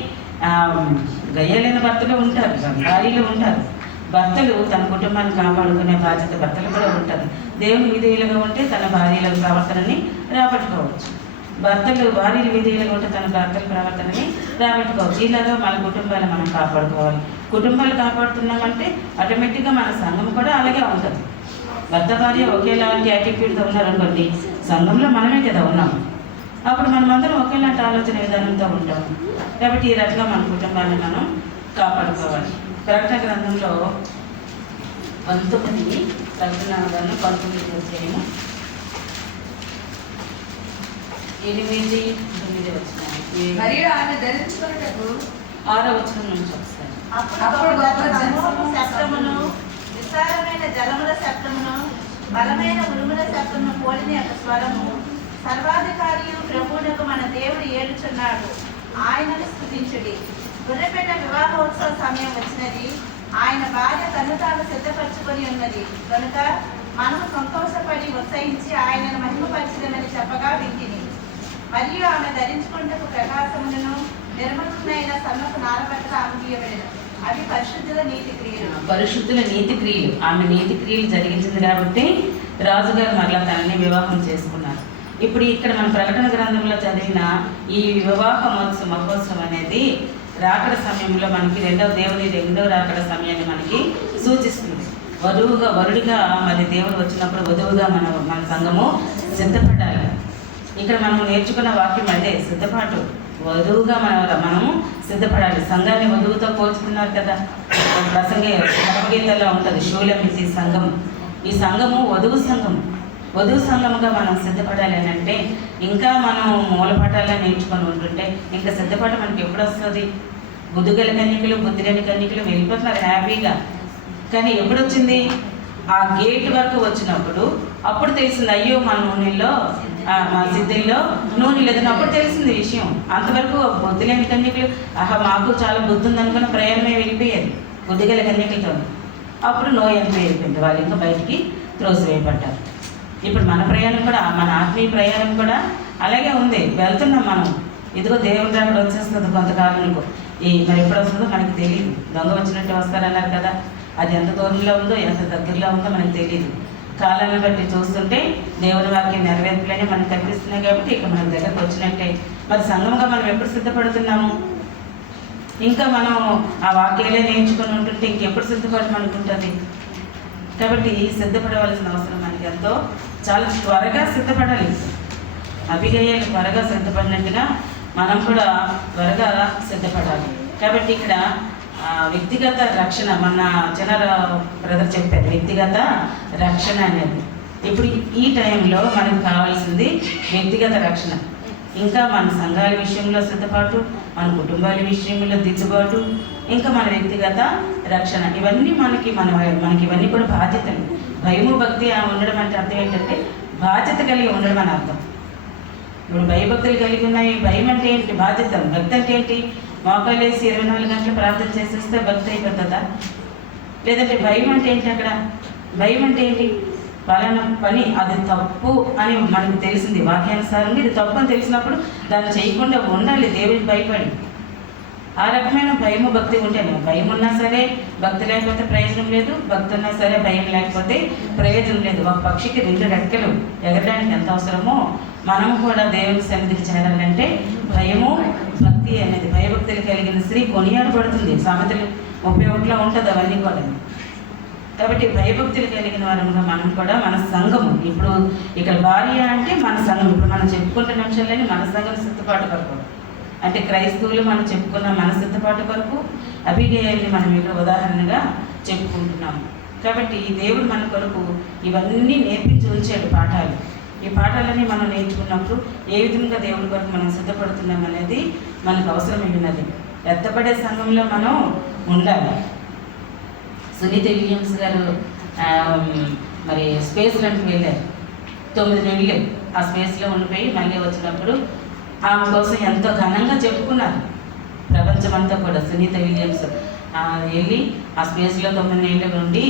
గయ్యాలైన భర్తలు ఉంటారు, భార్యలు ఉంటారు. భర్తలు తన కుటుంబాన్ని కాపాడుకునే బాధ్యత భర్తలు కూడా ఉంటారు. దేవుని విధేయులుగా ఉంటే తన భార్యల ప్రవర్తనని రాబట్టుకోవచ్చు. భర్తలు భార్యలు విధేయులుగా ఉంటే తన భర్తల ప్రవర్తనని రాబట్టుకోవచ్చు. ఇలాగా మన కుటుంబాలు మనం కాపాడుకోవాలి. కుటుంబాలు కాపాడుతున్నామంటే ఆటోమేటిక్గా మన సంఘం కూడా అలాగే ఉంటుంది. భర్త భార్య ఒకేలాంటి యాటిట్యూడ్తో ఉన్నారనుకోండి, సంఘంలో మనమే కదా ఉన్నాము, అప్పుడు మనమందరం ఒకేలాంటి ఆలోచన విధానంతో ఉంటాము. కాబట్టి ఈ రకంగా మన కుటుంబాన్ని మనం కాపాడుకోవాలి. ప్రకటన గ్రంథంలో 19 ప్రకటన గ్రంథం 19 అధ్యాయము 8-9 వచ్చినాయి. మరియు ఆమె ధరించుకున్నటకు 6వ వచనం నుంచి వస్తాయి. అప్పుడు గొప్ప సమూహము శబ్దమును, విస్తారమైన జలముల శబ్దమును, బలమైన ఉరుముల శబ్దమును పోలిన యొక్క స్వరము, సర్వాధికారియు ప్రభువునకు మన దేవుడు ఏలుచున్నాడు, ఆయనను స్తుతించుడి. గొర్రెపెట్ట వివాహోత్సవ సమయం వచ్చినది, ఆయన భార్య తను తాను సిద్ధపరచుకొని ఉన్నది కనుక మనము సంతోషపడి ఉత్సహించి ఆయనను మహిమపరచదమని చెప్పగా వింటిని. మరియు ఆమె ధరించుకుంటకు ప్రకాశములను నిర్మలమైన సన్నపు నారబట్టలు ఆమె గీయబడిన, అవి పరిశుద్ధుల నీతి క్రియలు. పరిశుద్ధుల నీతి క్రియలు, ఆమె నీతి క్రియలు జరిగించింది కాబట్టి రాజుగారు మరలా తనని వివాహం చేసుకున్నారు. ఇప్పుడు ఇక్కడ మన ప్రకటన గ్రంథంలో చదివిన ఈ వివాహ మహోత్సవం అనేది రాకడ సమయంలో మనకి రెండవ రాకడ సమయాన్ని మనకి సూచిస్తుంది. వరుడిగా మరి దేవుడు వచ్చినప్పుడు వధువుగా మన సంఘము సిద్ధపడాలి. ఇక్కడ మనం నేర్చుకున్న వాక్యం అదే, సిద్ధపాటు. వధువుగా మనము సిద్ధపడాలి. సంఘాన్ని వధువుతో పోల్చుకున్నారు కదా, భగవద్గీతలో ఉంటుంది, శూలమితి సంఘం. ఈ సంఘము వధువు సంఘం. వధువు సంఘముగా మనం సిద్ధపడాలి అని అంటే ఇంకా మనం మూలపాఠాల్లో నేర్చుకొని ఉంటుంటే ఇంకా సిద్ధపాటు మనకి ఎప్పుడు వస్తుంది? బుద్ధిగల కన్యకులు, బుద్ధి లేని కన్యకులు వెళ్ళిపోతున్నారు హ్యాపీగా. కానీ ఎప్పుడు వచ్చింది? ఆ గేట్ వరకు వచ్చినప్పుడు అప్పుడు తెలిసింది, అయ్యో మన నూనెల్లో మా సిద్ధుల్లో నూనె లేదని అప్పుడు తెలిసింది విషయం. అంతవరకు బుద్ధి లేని కన్యకులు మాకు చాలా బుద్ధి ఉందనుకున్న ప్రయాణమే వెళ్ళిపోయేది బుద్ధిగల కన్యకులతో. అప్పుడు ఎంపీ అయిపోయింది, వాళ్ళు ఇంకా బయటికి త్రోసివేయబడ్డారు. ఇప్పుడు మన ప్రయాణం కూడా, మన ఆత్మీయ ప్రయాణం కూడా అలాగే ఉంది. వెళ్తున్నాం మనం, ఇదిగో దేవుడి రాకడ వచ్చేస్తుంది కొంతకాలంలో. మరి ఎప్పుడు వస్తుందో మనకి తెలియదు. దొంగ వచ్చినట్టు వస్తారన్నారు కదా, అది ఎంత దూరంలో ఉందో ఎంత దగ్గరలో ఉందో మనకు తెలియదు. కాలాన్ని బట్టి చూస్తుంటే దేవుని వాక్యం నెరవేర్పులనే మనకు కనిపిస్తున్నాయి కాబట్టి ఇక మన దగ్గరకు వచ్చినట్టే. మరి సంఘంగా మనం ఎప్పుడు సిద్ధపడుతున్నాము? ఇంకా మనం ఆ వాక్యాలే నేర్చుకొని ఉంటుంటే ఇంకెప్పుడు సిద్ధపడటం అనుకుంటుంది. కాబట్టి సిద్ధపడవలసిన అవసరం మనకి ఎంతో, చాలా త్వరగా సిద్ధపడాలి. అబీగయీలు త్వరగా సిద్ధపడినట్టుగా మనం కూడా త్వరగా సిద్ధపడాలి. కాబట్టి ఇక్కడ వ్యక్తిగత రక్షణ, మన జనర బ్రదర్ చెప్పారు, వ్యక్తిగత రక్షణ అనేది. ఇప్పుడు ఈ టైంలో మనకు కావాల్సింది వ్యక్తిగత రక్షణ. ఇంకా మన సంఘాల విషయంలో సిద్ధపాటు, మన కుటుంబాల విషయంలో దిద్దుబాటు, ఇంకా మన వ్యక్తిగత రక్షణ, ఇవన్నీ మనకి ఇవన్నీ కూడా బాధ్యతలు. భయము భక్తి ఉండడం అంటే అర్థం ఏంటంటే బాధ్యత కలిగి ఉండడం అని అర్థం. ఇప్పుడు భయభక్తులు కలిగి ఉన్నాయి. భయం అంటే ఏంటి? బాధ్యత. భక్తి అంటే ఏంటి? మోకాలేసి 24 గంటలు ప్రార్థన చేసేస్తే భక్తి అయిపోతుందా? లేదంటే భయం అంటే ఏంటి? అక్కడ భయం అంటే ఏంటి? పలానా పని అది తప్పు అని మనకు తెలిసింది, వాక్యానుసారంగా ఇది తప్పు అని తెలిసినప్పుడు దాన్ని చేయకుండా ఉండాలి దేవుడికి భయపడి. ఆ రకమైన భయము భక్తి ఉంటేనే, భయం ఉన్నా సరే భక్తి లేకపోతే ప్రయోజనం లేదు, భక్తి ఉన్నా సరే భయం లేకపోతే ప్రయోజనం లేదు. ఒక పక్షికి 2 రెక్కలు ఎగరడానికి ఎంత అవసరమో మనం కూడా దేవుని సన్నిధికి చేరాలంటే భయము భక్తి అనేది, భయభక్తులు కలిగిన స్త్రీ కొనియాడబడుతుంది. సామెతలు 31లో ఉంటుంది అవన్నీ కూడా. కాబట్టి భయభక్తులు కలిగిన వారంగా మనం కూడా మన సంఘము, ఇప్పుడు ఇక్కడ భార్య అంటే మన సంఘం, ఇప్పుడు మనం చెప్పుకుంటున్న అంశాలని మన సంఘం సిద్ధపాటు కొరకు, అంటే క్రైస్తవులు మనం చెప్పుకున్న మన సిద్ధపాటు కొరకు అబిగయల్ని మనం ఇక్కడ ఉదాహరణగా చెప్పుకుంటున్నాము. కాబట్టి దేవుడు మన కొరకు ఇవన్నీ నేర్పించి ఉంచాడు పాఠాలు. ఈ పాఠాలన్నీ మనం నేర్చుకున్నప్పుడు ఏ విధంగా దేవుడి కొరకు మనం సిద్ధపడుతున్నాం అనేది మనకు అవసరమైనది. ఎత్తపడే సంఘంలో మనం ఉండాలి. సునీత విలియమ్స్ గారు మరి స్పేస్లోకి వెళ్ళారు, 9 నెలలు ఆ స్పేస్లో ఉండిపోయి మళ్ళీ వచ్చినప్పుడు ఆమె కోసం ఎంతో ఘనంగా చెప్పుకున్నారు ప్రపంచమంతా కూడా. సునీత విలియమ్స్ వెళ్ళి ఆ స్పేస్లో 9 నెలలు ఉండి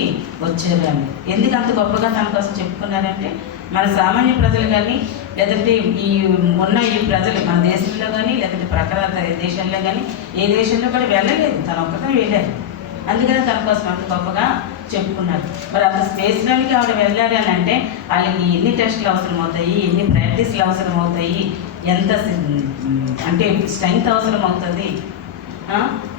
వచ్చారు అని. ఎందుకు అంత గొప్పగా తన కోసం చెప్పుకున్నారంటే, మన సామాన్య ప్రజలు కానీ లేదంటే ఈ ప్రజలు మన దేశంలో కానీ లేదంటే ప్రకార దేశాల్లో కానీ ఏ దేశంలో కూడా వెళ్ళలేదు, తన ఒక్కటే వెళ్ళారు. అందుకని తన కోసం అంత గొప్పగా చెప్పుకున్నారు. మరి అంత స్పేస్లోనికి ఆవిడ వెళ్ళాలి అని అంటే వాళ్ళకి ఎన్ని టెస్టులు అవసరం అవుతాయి, ఎన్ని ప్రాక్టీస్లు అవసరం అవుతాయి, ఎంత అంటే స్ట్రెంగ్త్ అవసరం అవుతుంది,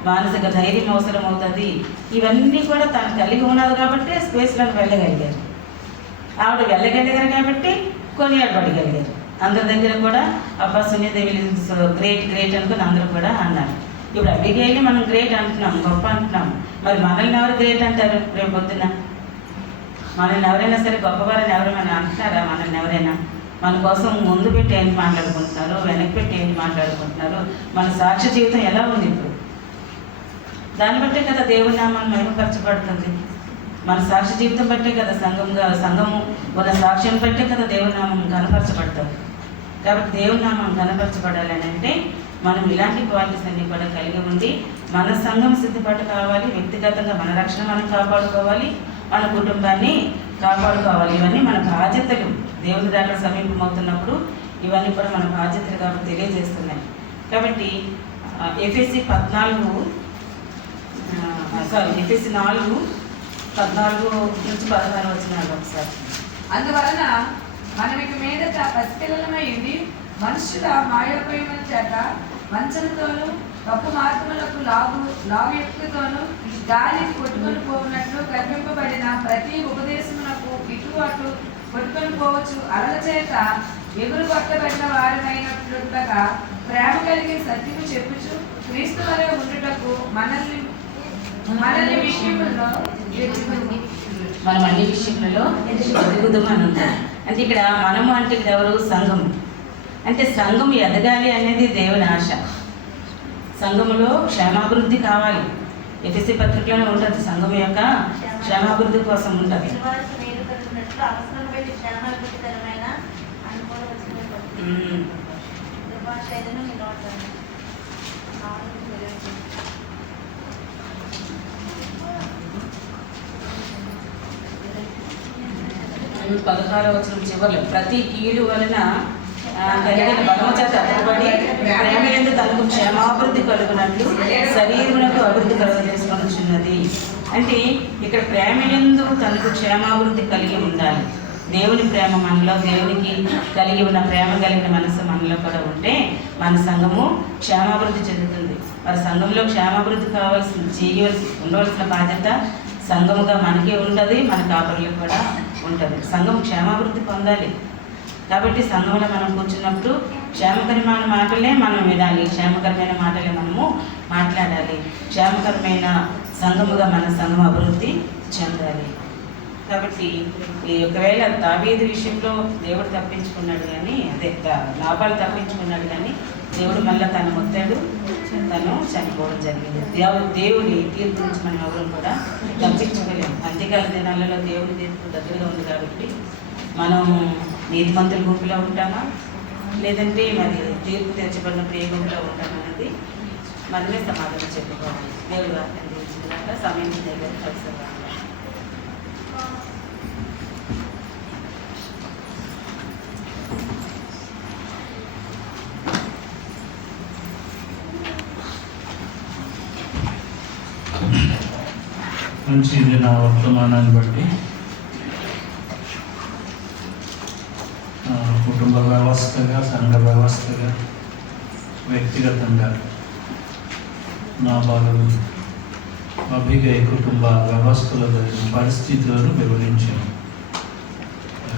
మానసిక ధైర్యం అవసరం అవుతుంది. ఇవన్నీ కూడా తను కలిగి ఉన్నది కాబట్టి స్పేస్లోకి వెళ్ళగలిగారు. ఆవిడ వెళ్ళగలిగారు కాబట్టి కొనియాడబడగలిగారు. అందరి దగ్గర కూడా అబ్బా సునీత విలియమ్స్ గ్రేట్ అనుకుని అందరూ కూడా అన్నారు. ఇప్పుడు అబిగయల్ని మనం గ్రేట్ అంటున్నాం, గొప్ప అంటున్నాం. మరి మనల్ని ఎవరు గ్రేట్ అంటారు? రేపు పొద్దున మనల్ని ఎవరైనా సరే గొప్పవారని ఎవరైనా అంటున్నారా? మనల్ని ఎవరైనా మన కోసం ముందు పెట్టి ఏంటి మాట్లాడుకుంటున్నారు, వెనక్కి పెట్టి ఏంటి మాట్లాడుకుంటున్నారు, మన సాక్ష్య జీవితం ఎలా ఉంది ఇప్పుడు? దాన్ని బట్టే కదా దేవుని నామాన్ని మహిమపరచబడుతుంది. మన సాక్ష్య జీవితం బట్టే కదా సంఘము ఉన్న సాక్ష్యం బట్టే కదా దేవుని నామం కనపరచబడతారు. కాబట్టి దేవుని నామం కనపరచబడాలని అంటే మనం ఇలాంటి క్వాలిటీస్ అన్ని కూడా కలిగి ఉండి మన సంఘం సిద్ధపాటు కావాలి. వ్యక్తిగతంగా మన రక్షణ మనం కాపాడుకోవాలి, మన కుటుంబాన్ని కాపాడుకోవాలి. ఇవన్నీ మన బాధ్యతలు. దేవుని దగ్గర సమీపమవుతున్నప్పుడు ఇవన్నీ కూడా మన బాధ్యతలు కాబట్టి తెలియజేస్తున్నాయి. కాబట్టి ఎఫెసీ 4:14-16 వచనాలు ఒకసారి. అందువలన మనం ఇక మీదట పసిపిల్లలమై ఉండి మనుషుల మాయోపయోగం చేత వంచనతోనూ తప్పు మార్గములకు లాగుయుక్తితోనూ గాలి కొట్టుకొని పోవునట్లు కల్పింపబడిన ప్రతి ఉపదేశమునకు ఇటు అటు కొట్టుకొని పోవచ్చు అలల చేత ఎగురు కొట్టబడిన వారమైనట్లుగా ప్రేమ కలిగి సత్యము చెప్పుచు క్రీస్తు వలె ఉండుటకు మనల్ని విషయములో మనం అన్ని విషయంలో ఎదుగుదామని ఉంటాం. అంటే ఇక్కడ మనము అంటే ఇక్కడ ఎవరు? సంఘం. అంటే సంఘం ఎదగాలి అనేది దేవుని ఆశ. సంఘములో క్షేమాభివృద్ధి కావాలి. ఎఫెసీ పత్రికలోనే ఉంటుంది, సంఘం యొక్క క్షేమాభివృద్ధి కోసం ఉంటుంది. పదహారవ వచనం చివరిలో ప్రతి కీడు వలన కలిగిన బలము చేత అతుకుబడి ప్రేమ యందు తనకు క్షేమాభివృద్ధి కలుగునట్లు శరీరమునకు అభివృద్ధి కలుగజేసుకొనుచున్నది. అంటే ఇక్కడ ప్రేమ యందు తనకు క్షేమాభివృద్ధి కలిగి ఉండాలి. దేవుని ప్రేమ మనలో, దేవునికి కలిగి ఉన్న ప్రేమ కలిగిన మనసు మనలో కూడా ఉంటే మన సంఘము క్షేమాభివృద్ధి చెందుతుంది. మరి సంఘంలో క్షేమాభివృద్ధి ఉండవలసిన బాధ్యత సంఘముగా మనకే ఉంటుంది, మన కాపురులకు కూడా ఉంటుంది. సంఘం క్షేమాభివృద్ధి పొందాలి. కాబట్టి సంఘంలో మనం కూర్చున్నప్పుడు క్షేమకరమైన మాటలే మనం వినాలి, క్షేమకరమైన మాటలే మనము మాట్లాడాలి. క్షేమకరమైన సంఘముగా మన సంఘం అభివృద్ధి చెందాలి. కాబట్టి ఒకవేళ దావీదు విషయంలో దేవుడు తప్పించుకున్నాడు కానీ, లాభాలు తప్పించుకున్నాడు కానీ దేవుడు మళ్ళీ తన ముత్తాడు తను చనిపోవడం జరిగింది. దేవుని తీర్పు నుంచి మనం ఎవరు కూడా తప్పించుకోలేము. అంత్యకాల దినాలలో దేవుని తీర్పు దగ్గరగా ఉంది కాబట్టి మనం నీతిమంతుల గుంపులో ఉంటామా లేదంటే మరి తీర్పు తెచ్చబడినప్పుడు ఏ గుంపులో ఉంటామనేది మనమే సమాధానం చెప్పుకోవాలి. దేవుడు వాక్యం తెలిసిన సమయం దగ్గర కలిసి మంచి దిన వర్తమానాన్ని బట్టి కుటుంబ వ్యవస్థగా, సంఘ వ్యవస్థగా, వ్యక్తిగతంగా నా బాలు అభిగయ కుటుంబ వ్యవస్థల పరిస్థితులను వివరించాను.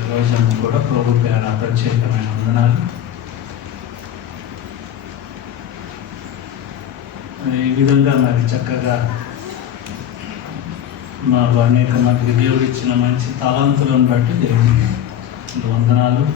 రోజును కూడా ప్రభు పేర ప్రత్యేకమైన వందనాలు. ఈ విధంగా మరి చక్కగా మాకు అనేక మందికి దేవుడు ఇచ్చిన మంచి తలాంతులను బట్టి దేవుడికి వందనాలు.